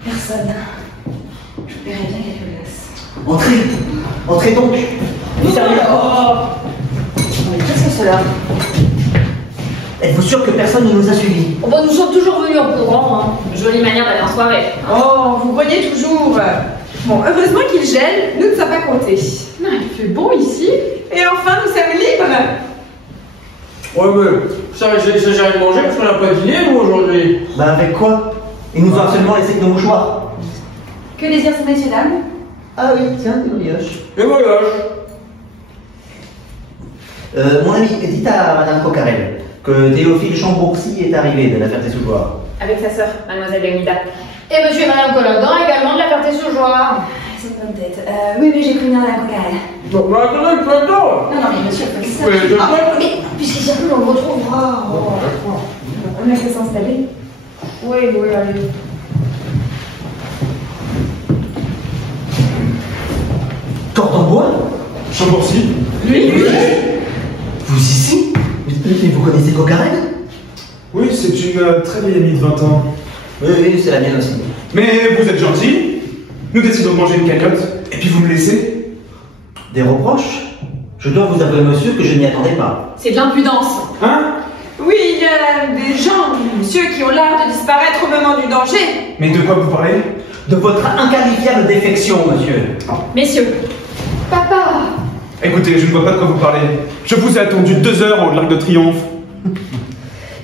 Personne. Je paierai bien quelques glaces. Entrez. Entrez donc. Fermez la porte. Mais qu'est-ce que cela? Êtes-vous sûr que personne ne nous a suivis? Oh, bon, nous sommes toujours venus en courant, hein. Jolie manière d'aller en soirée. Oh, vous croyez toujours. Bon, heureusement qu'il gèle, nous ne sommes pas comptés. Non, il fait bon ici. Et enfin, nous sommes libres. Ouais, mais ça, j'ai rien de manger parce qu'on n'a pas dîné, nous, aujourd'hui. Bah, avec quoi? Ils nous ont absolument laissé que nos mouchoirs. Que désirent ces messieurs, dames? Ah oui, tiens, des brioches. Et voyage. Mon ami, dites à Madame Coquarel que Théophile Chambourcy est arrivé de la Ferté-sous-Joire. Avec sa sœur, Mademoiselle Leonida. Et Monsieur et Madame Colladin également de la Ferté-sous-Joire. C'est une bonne tête. Oui, j'ai prévenu Madame Coquarel. Bon, bah attendez, plein de temps. Non, mais monsieur, pas ça. Mais je sais. Mais puisqu'il circule, on le retrouvera. On laisse s'installer. Oui, allez. Cordon bois? Chambourcy? Lui? Vous ici? Mais vous connaissez Coquarel? Oui, c'est une très vieille amie de 20 ans. Oui, c'est la mienne aussi. Mais vous êtes gentil. Nous décidons de manger une cagnotte, et puis vous me laissez. Des reproches? Je dois vous avouer, monsieur, que je n'y attendais pas. C'est de l'impudence. Hein? Oui, il y a des gens, monsieur, qui ont l'art de disparaître au moment du danger. Mais de quoi vous parlez? De votre inqualifiable défection, monsieur. Messieurs. Papa! Écoutez, je ne vois pas de quoi vous parlez. Je vous ai attendu 2 heures au l'Arc de Triomphe.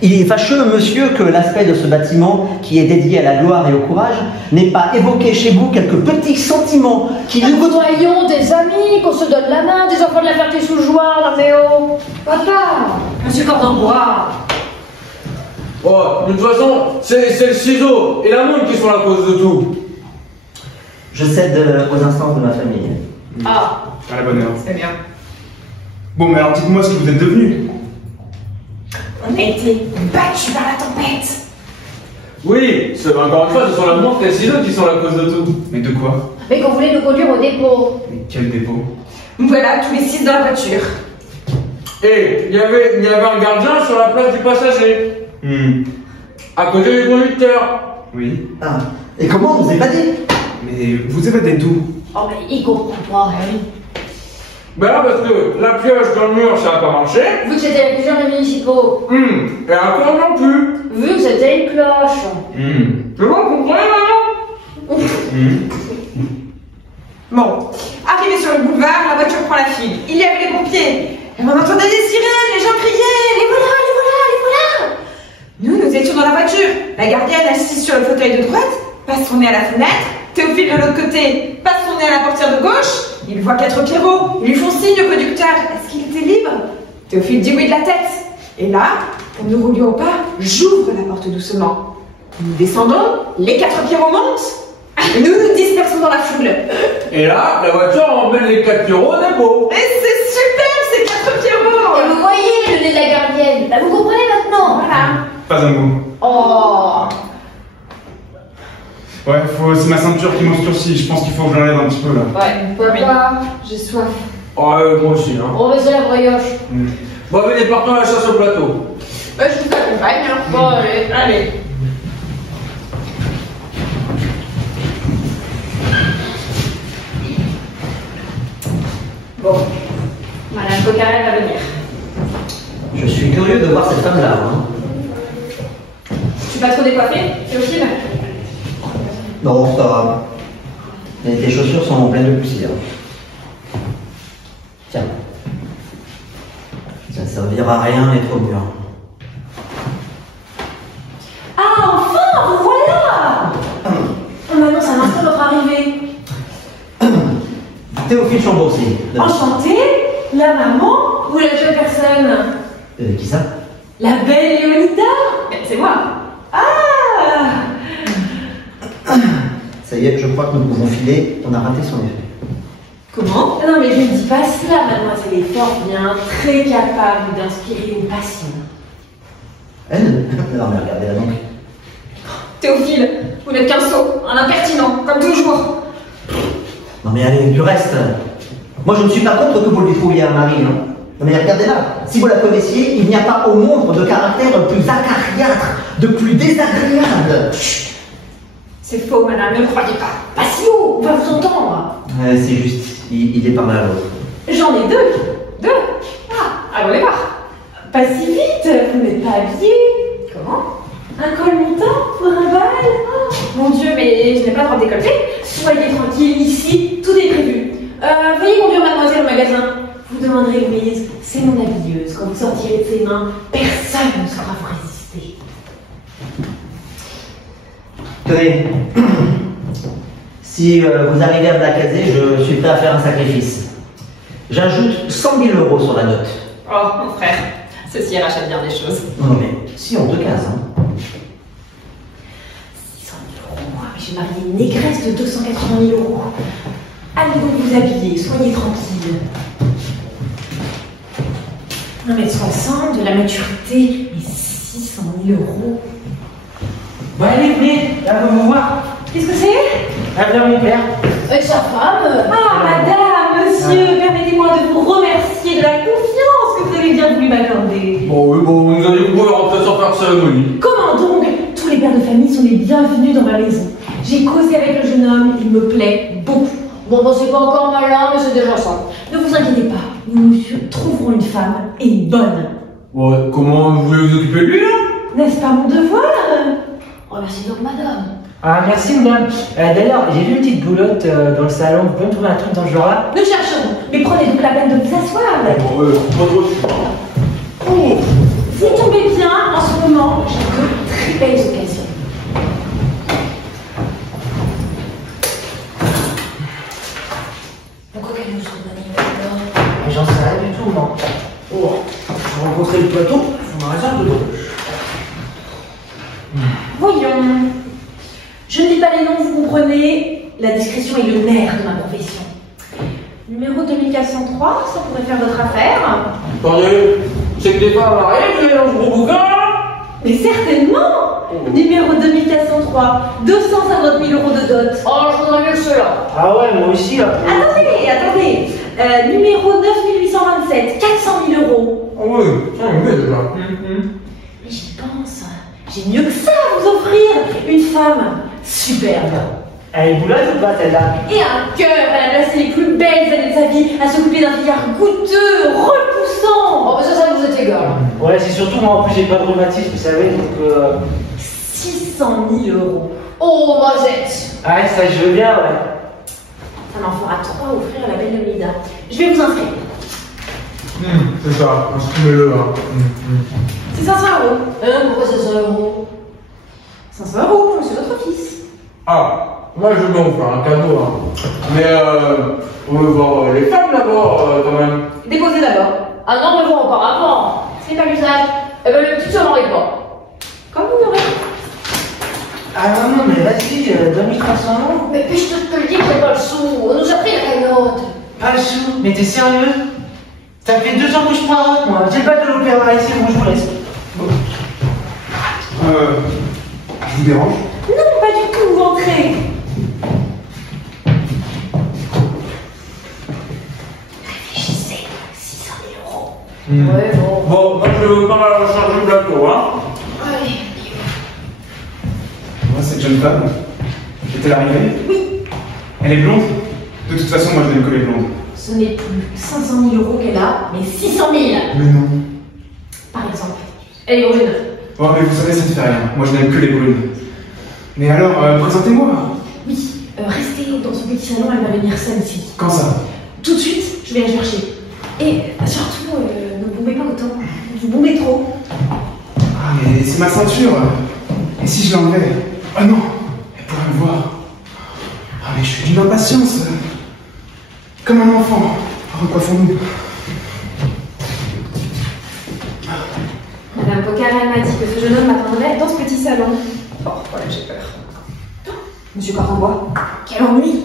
Il est fâcheux, monsieur, que l'aspect de ce bâtiment, qui est dédié à la gloire et au courage, n'ait pas évoqué chez vous quelques petits sentiments qui Nous voyons des amis, qu'on se donne la main, des enfants de la Ferté-sous-Joire, là, mais oh! Papa! Monsieur Cordon-Bois. Oh, de toute façon, c'est le ciseau et la montre qui sont la cause de tout. Je cède aux instances de ma famille. Ah. À la bonne heure. C'est bien. Bon, mais alors dites-moi ce que vous êtes devenus. On a été battus par la tempête. Oui, c'est encore une fois, ce sont la montre et le ciseau qui sont la cause de tout. Mais de quoi? Mais qu'on voulait nous conduire au dépôt. Mais quel dépôt? Voilà, tous les 6 dans la voiture. Et il y avait un gardien sur la place du passager. À côté du conducteur. Oui. Ah. Et comment vous évadez? Mais vous évadez d'où? Oh, mais il comprend pas, hein. Ben là, parce que la pioche dans le mur, ça n'a pas marché. Vu que c'était la plusieurs des municipaux. Et encore non plus. Vu que c'était une cloche. C'est bon, vous comprenez maintenant? Bon, arrivé sur le boulevard, la voiture prend la file. Il y avait les pompiers. Et on entendait des sirènes, les gens criaient, les voilà, les voilà, les voilà. Nous étions dans la voiture. La gardienne assise sur le fauteuil de droite passe son nez à la fenêtre. Théophile de l'autre côté passe son nez à la portière de gauche. Il voit 4 Pierrots. Ils lui font signe au conducteur. Est-ce qu'il était libre? Théophile dit oui de la tête. Et là, pour nous rouler au pas, j'ouvre la porte doucement. Nous descendons, les 4 Pierrots montent. Nous nous dispersons dans la foule. Et là, la voiture emmène les 4 euros au dépôt. Et c'est super, ces 4 Pierrots. Et vous voyez le nez de la gardienne. Là, vous comprenez maintenant? Voilà. Pas un mot. Oh! Ouais, c'est ma ceinture qui m'obscurcit. Je pense qu'il faut que je l'enlève un petit peu là. Ouais, papa, j'ai soif. Oh, moi aussi, hein. On va la brioche. Bon, venez, partons à la chasse au plateau. Je vous accompagne. Hein. Bon, allez. Bon. Madame Coquarel va venir. Je suis curieux de voir cette femme-là. Hein. Je suis pas trop décoiffée, Théophile? Non, ça va. Mais tes chaussures sont pleines de poussière. Tiens. Ça ne servira à rien et trop mûr. Ah, enfin, vous voilà! On m'annonce un instant chambre aussi. Enchantée, la maman ou la jeune personne? Qui ça? La belle Léonida? C'est moi. Ah! Ça y est, je crois que nous pouvons filer. On a raté son effet. Comment? Non mais je ne dis pas cela, mademoiselle est fort bien, très capable d'inspirer une passion. Elle? Non mais regardez-la donc. Théophile, vous n'êtes qu'un sot, un impertinent, comme toujours. Non mais allez, du reste. Moi je ne suis pas contre que vous lui trouviez un mari, hein. Non mais regardez-la. Si vous la connaissiez, il n'y a pas au monde de caractère plus acariâtre, de plus désagréable. C'est faux, madame, ne le croyez pas. Pas si haut, on va vous entendre. C'est juste, il est pas mal à l'autre. J'en ai deux. Deux? Ah, allons les voir. Pas si vite, vous n'êtes pas habillé. Comment? Un col montant pour un bal? Oh, mon Dieu, mais je n'ai pas le droit de décolleter. Soyez tranquille, ici, tout est prévu. Veuillez conduire mademoiselle au magasin. Vous demanderez Louise, c'est mon habilleuse. Quand vous sortirez de ses mains, personne ne saura vous résister. Tenez, si vous arrivez à me la caser, je suis prêt à faire un sacrifice. J'ajoute 100 000 € sur la note. Oh, mon frère, ceci rachète bien des choses. Non mais, si on te case, hein. 600 000 €, mais j'ai marié une négresse de 280 000 €. Allez donc vous habiller, soyez tranquille. 1m60, de la maturité, et 600 000 €. Bon, allez, venez, là, on va vous voir. Qu'est-ce que c'est? Ah, bien, mon père. Sa femme. Ah, madame, monsieur, permettez-moi de vous remercier de la confiance que vous avez bien voulu m'accorder. Bon, oui, bon, on nous a dit qu'on pouvait rentrer sans faire cérémonie. Comment donc? Tous les pères de famille sont les bienvenus dans ma maison. J'ai causé avec le jeune homme, il me plaît beaucoup. Bon, c'est pas encore malin, mais c'est déjà ça. Ne vous inquiétez pas, nous trouverons une femme, et une bonne. Ouais, comment vous voulez vous occuper de lui, là? N'est-ce pas mon devoir? Remerciez donc madame. Ah, merci, madame. D'ailleurs, j'ai vu une petite boulotte dans le salon. Vous pouvez me trouver un truc dans ce genre-là? Nous chercherons, mais prenez donc la peine de vous asseoir. Bon, pas trop sûr. Oh, vous tombez bien, en ce moment, j'ai de très belles occasions. Pourquoi qu'elle nous soit donnée alors? J'en sais rien du tout, moi. Oh, j'ai rencontré le plateau, on a raison de gauche. Voyons. Je ne dis pas les noms, vous comprenez. La discrétion est le nerf de ma profession. Numéro 2403, ça pourrait faire votre affaire. Attendez, c'est que des femmes mariées, vous avez dans ce gros bouquin, là? Mais certainement. Numéro 2403, 250 000 € de dot. Oh, je voudrais mieux ceux-là. Ah ouais, moi aussi, là. Attendez. Numéro 9827, 400 000 €. Ah oui, ça me met déjà. Mais j'y pense. J'ai mieux que ça à vous offrir. Une femme superbe. Elle est boulotte ou pas, celle-là? Et un cœur. Elle a passé les plus belles années de sa vie à s'occuper d'un vieillard goûteux, repoussant. Oh, ça vous est égal. Ouais, c'est surtout moi, en plus, j'ai pas de rhumatisme, vous savez, donc 600 000 €. Oh, Mosette. Ah, ça, je veux bien, ouais. Ça m'en fera 3 à offrir à la belle Leonida. Je vais vous inscrire. C'est ça, inscrivez-le, là. C'est 500 €. Pourquoi 500 €? 500 €, monsieur votre fils. Ah, moi je vais vous faire un cadeau, hein. Mais on veut voir les femmes d'abord, quand même. Déposez d'abord. Ah non, mais bon, auparavant. C'est pas l'usage. Eh ben, le petit se m'en pas. Comme vous l'aurez. Ah non, mais vas-y, donne-lui 300 €. Mais puis je te le dis que j'ai pas le sou. On nous a pris la cagnotte. Pas le sou? Mais t'es sérieux? Ça fait 2 ans que je parote, moi. J'ai pas de l'opéra ici, moi je vous laisse. Je vous dérange? Non, pas du tout, vous entrez. Réfléchissez, 600 000 €. Ouais, bon. Bon, moi je veux pas la charge du plateau, hein. Allez. Moi, cette jeune femme, est-elle arrivée? Oui. Elle est blonde? De toute façon, moi je n'aime que les blondes. Ce n'est plus 500 000 € qu'elle a, mais 600 000. Mais non. Par exemple. Elle est brune. Oh, mais vous savez, ça ne fait rien. Moi, je n'aime que les brunes. Mais alors, présentez-moi. Oui, restez dans ce petit salon, elle va venir seule ici. Quand ça? Tout de suite, je vais la chercher. Et surtout, ne bombez pas autant. Vous bombez trop. Ah, mais c'est ma ceinture. Et si je l'enlevais? Ah non, elle pourrait me voir. Ah, mais je suis d'une impatience. Comme un enfant. Recoiffons-nous. Madame Pocarel m'a dit que ce jeune homme m'attendrait dans ce petit salon. Bon, voilà, j'ai peur. Monsieur Cordenbois, quel ennui!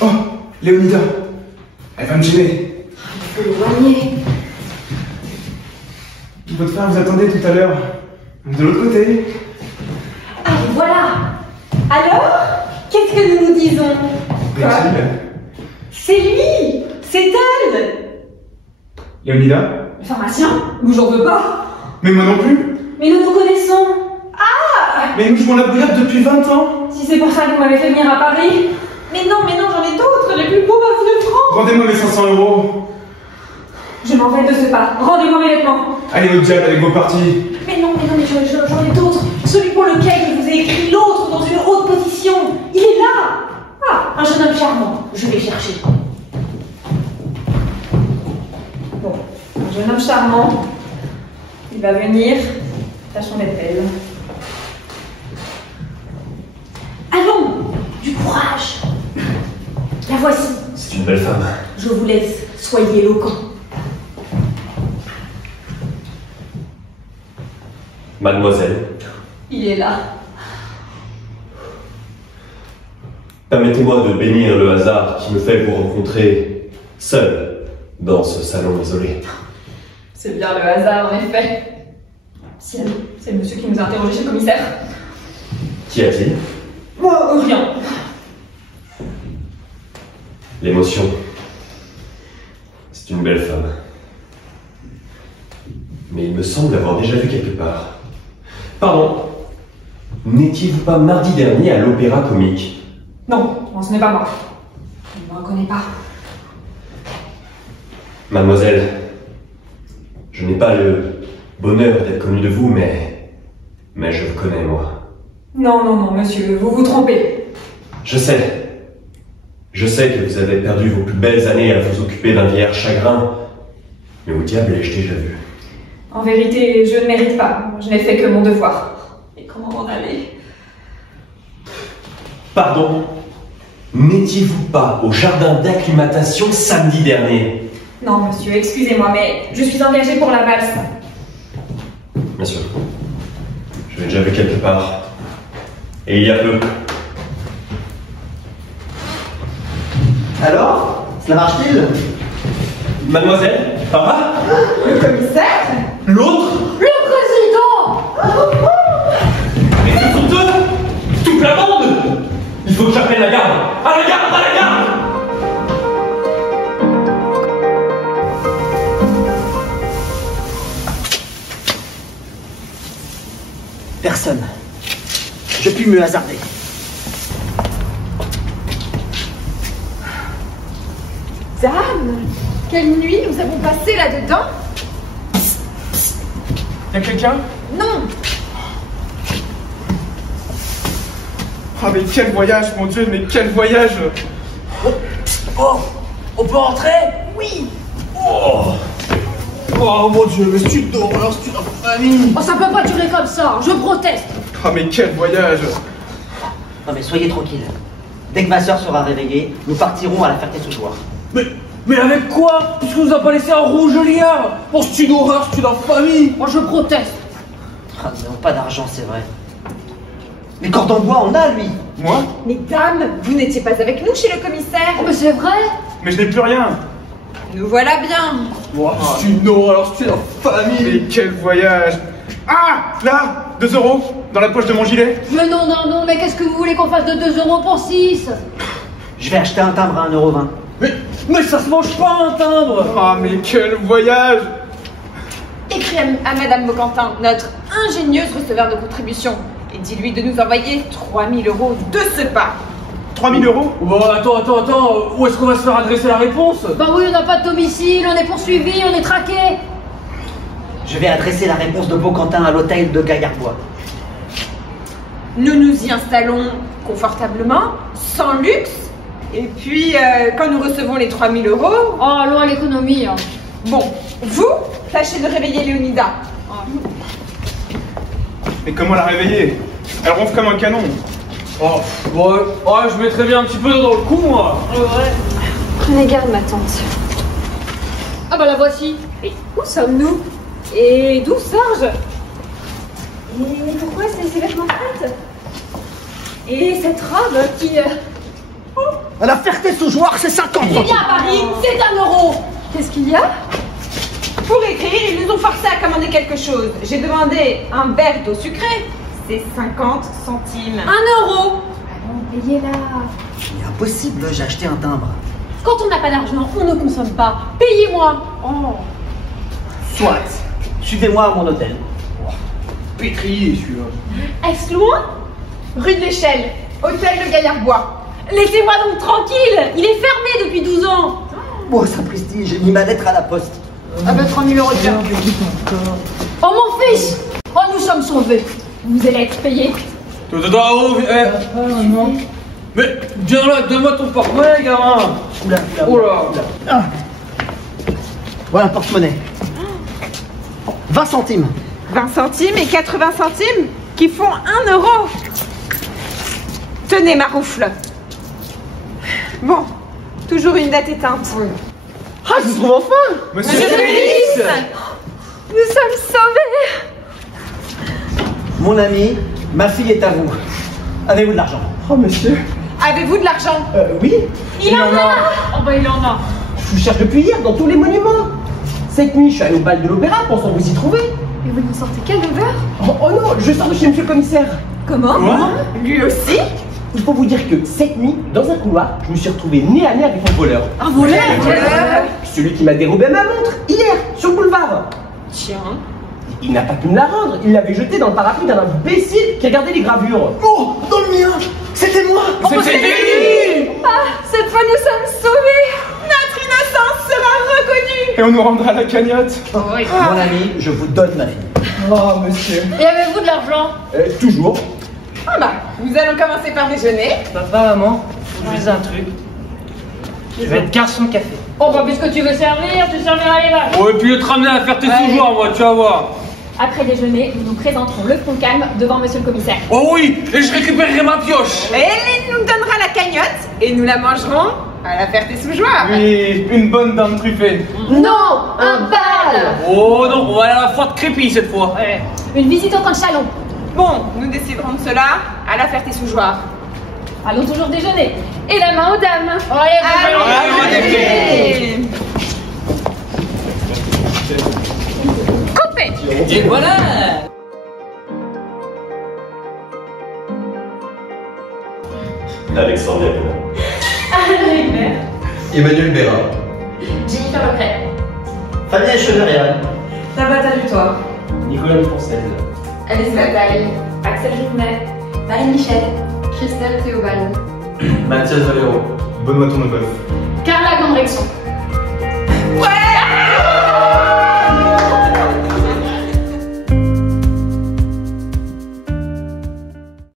Oh, Léonida. Elle va me gêner. Il faut l'éloigner. Votre frère vous attendait tout à l'heure. De l'autre côté. Ah, voilà. Alors, qu'est-ce que nous nous disons? Quoi? C'est lui. C'est elle. Léonida? Le pharmacien? Nous j'en veux pas. Mais moi non plus. Mais nous nous connaissons. Ah! Mais nous jouons la bouillarde depuis 20 ans. Si c'est pour ça que vous m'avez fait venir à Paris. Mais non, j'en ai d'autres, les plus beaux bafs de France. Rendez-moi mes 500 €. Je m'en vais de ce pas. Rendez-moi mes vêtements. Allez au diable avec vos parties. Mais non, j'en ai d'autres. Celui pour lequel je vous ai écrit, l'autre dans une haute position. Il est là. Ah, un jeune homme charmant. Je vais le chercher. Bon, un jeune homme charmant. Il va venir. Tâchons d'être belle. Allons, du courage. La voici. C'est une belle femme. Je vous laisse. Soyez éloquent. Mademoiselle, Il est là. permettez-moi de bénir le hasard qui me fait vous rencontrer seul dans ce salon isolé. C'est bien le hasard, en effet. Ciel, c'est le monsieur qui nous a interrogés chez le commissaire. Qu'y a-t-il? Moi, rien. L'émotion. C'est une belle femme. Mais il me semble l'avoir déjà vu quelque part. Pardon, n'étiez-vous pas mardi dernier à l'Opéra Comique? Non, ce n'est pas moi. Je ne me reconnais pas. Mademoiselle, je n'ai pas le bonheur d'être connu de vous, mais je vous connais, moi. Non, monsieur, vous vous trompez. Je sais que vous avez perdu vos plus belles années à vous occuper d'un vieillard chagrin, mais au diable ai-je déjà vu? En vérité, je ne mérite pas. Je n'ai fait que mon devoir. Et comment m'en aller? Pardon, n'étiez-vous pas au jardin d'acclimatation samedi dernier? Non, monsieur, excusez-moi, mais je suis engagée pour la valse. Bien sûr. Je l'ai déjà vu quelque part. Et il y a peu. Alors, cela marche-t-il? Mademoiselle, papa? Le commissaire? L'autre? Le président. Mais ce sont eux! Toute la bande! Il faut que j'appelle la garde! À la garde! À la garde! Personne. Je puis me hasarder. Dame, quelle nuit nous avons passé là-dedans? Y'a quelqu'un? Non. Ah mais quel voyage, mon Dieu, mais quel voyage! Oh, on peut rentrer? Oui. Oh mon Dieu, mais c'est une horreur, c'est une infamie! Oh, ça peut pas durer comme ça. Je proteste. Ah mais quel voyage! Non mais soyez tranquille. Dès que ma soeur sera réveillée, nous partirons à la Ferté-sous-Joie. Mais avec quoi? Puisque nous a pas laissé un rouge liard. Oh, c'est une horreur, c'est une infamie. Moi, je proteste. Ah, nous n'avons pas d'argent, c'est vrai. Mais Cordenbois en a, lui. Moi? Mais dame, vous n'étiez pas avec nous chez le commissaire? Oh, mais c'est vrai. Mais je n'ai plus rien! Nous voilà bien. Oh, c'est une horreur, c'est une infamie! Mais quel voyage! Ah! Là! 2 € dans la poche de mon gilet! Mais non, mais qu'est-ce que vous voulez qu'on fasse de 2 € pour 6? Je vais acheter un timbre à 1,20 €. Mais ça se mange pas un timbre. Ah mais quel voyage! Écris à Madame Bocantin, notre ingénieuse receveur de contribution, et dis-lui de nous envoyer 3 000 € de ce pas. 3 000 €? Bon, attends, où est-ce qu'on va se faire adresser la réponse? Bah oui, on n'a pas de domicile, on est poursuivi, on est traqué. Je vais adresser la réponse de Bocantin à l'hôtel de Gaillarbois. Nous nous y installons confortablement, sans luxe, et puis quand nous recevons les 3 000 €... Oh, loin l'économie. Hein. Bon, vous, tâchez de réveiller Léonida. Mais comment la réveiller? Elle ronfle comme un canon. Oh, ouais, je mettrais bien un petit peu d'eau dans le cou, moi. Ouais. Prenez garde, ma tante. Ah bah la voici. Et où sommes-nous? Et d'où sors-je? Et pourquoi ces vêtements frais? Et cette robe qui... À la Ferté-sous-Jouarre, c'est 50 Il y a à Paris, c'est 1 euro. Qu'est-ce qu'il y a? Pour écrire, ils nous ont forcé à commander quelque chose. J'ai demandé un verre d'eau sucrée. C'est 50 centimes. 1 euro. Allons, payez-la. C'est impossible, j'ai acheté un timbre. Quand on n'a pas d'argent, on ne consomme pas. Payez-moi. Oh. Soit. Suivez-moi à mon hôtel. Pétrier, celui-là. Est-ce loin? Rue de l'Échelle, hôtel de Gaillard-Bois. Laissez-moi donc tranquille. Il est fermé depuis 12 ans. Oh, sapristi, j'ai mis ma lettre à la poste. Ah ben 3 000 euros de gain. Oh mon fils. Oh, nous sommes sauvés. Vous allez être payé. Mais viens là, donne-moi ton porte-monnaie, gamin. Oula. Voilà un porte-monnaie. 20 centimes. 20 centimes et 80 centimes qui font 1 euro. Tenez, Maroufle. Bon, toujours une date éteinte. Ah, je vous trouve enfin. Monsieur Félix, nous sommes sauvés. Mon ami, ma fille est à vous. Avez-vous de l'argent? Oh, monsieur. Avez-vous de l'argent? Oui. Il en a. Oh bah il en a. Je vous cherche depuis hier dans tous les monuments. Cette nuit, je suis allé au bal de l'opéra pensant vous y trouver. Et vous nous sortez quel 9h? Oh non, je sors de chez monsieur le commissaire. Comment? Lui aussi? Il faut vous dire que cette nuit, dans un couloir, je me suis retrouvé nez à nez avec un voleur. Un voleur? Celui qui m'a dérobé ma montre, hier, sur le boulevard. Tiens. Il n'a pas pu me la rendre, il l'avait jetée dans le parapluie d'un imbécile qui regardait les gravures. Oh, dans le mien. C'était moi. C'était lui. Ah, cette fois nous sommes sauvés. Notre innocence sera reconnue. Et on nous rendra la cagnotte. Oh, oui. Mon ami, je vous donne ma fille. Oh, monsieur. Et avez-vous de l'argent? Toujours. Ah bah, nous allons commencer par déjeuner. Papa, maman, faut que je dise un truc. Je vais être garçon café. Oh bah puisque tu veux servir, tu serviras les vaches. Oh, et puis te ramener à faire tes sous-joueurs, moi, tu vas voir. Après déjeuner, nous nous présenterons le front calme devant monsieur le commissaire. Oh oui, et je récupérerai ma pioche. Et il nous donnera la cagnotte et nous la mangerons à la Ferté-sous-Jouarre. Oui, une bonne dame truffée. Non, un bal. Oh non, on va aller à la foire de Crépy cette fois. Ouais. Une visite au camp de Chalon. Bon, nous déciderons de cela à la Ferté-sous-Jouarre. Allons toujours déjeuner. Et la main aux dames. Allez. Coupé. Et voilà. Alexandre Alexandre Emmanuel Béra. Jennifer Lecret. Fabien Cheverian. Tabata Dutoit. Nicolas Foncel. Alice Bataille. Axel Journet. Marie-Michel. Christelle Théobald. Mathias Valero. Benoît Tournebeuf. Carla Gondrexon.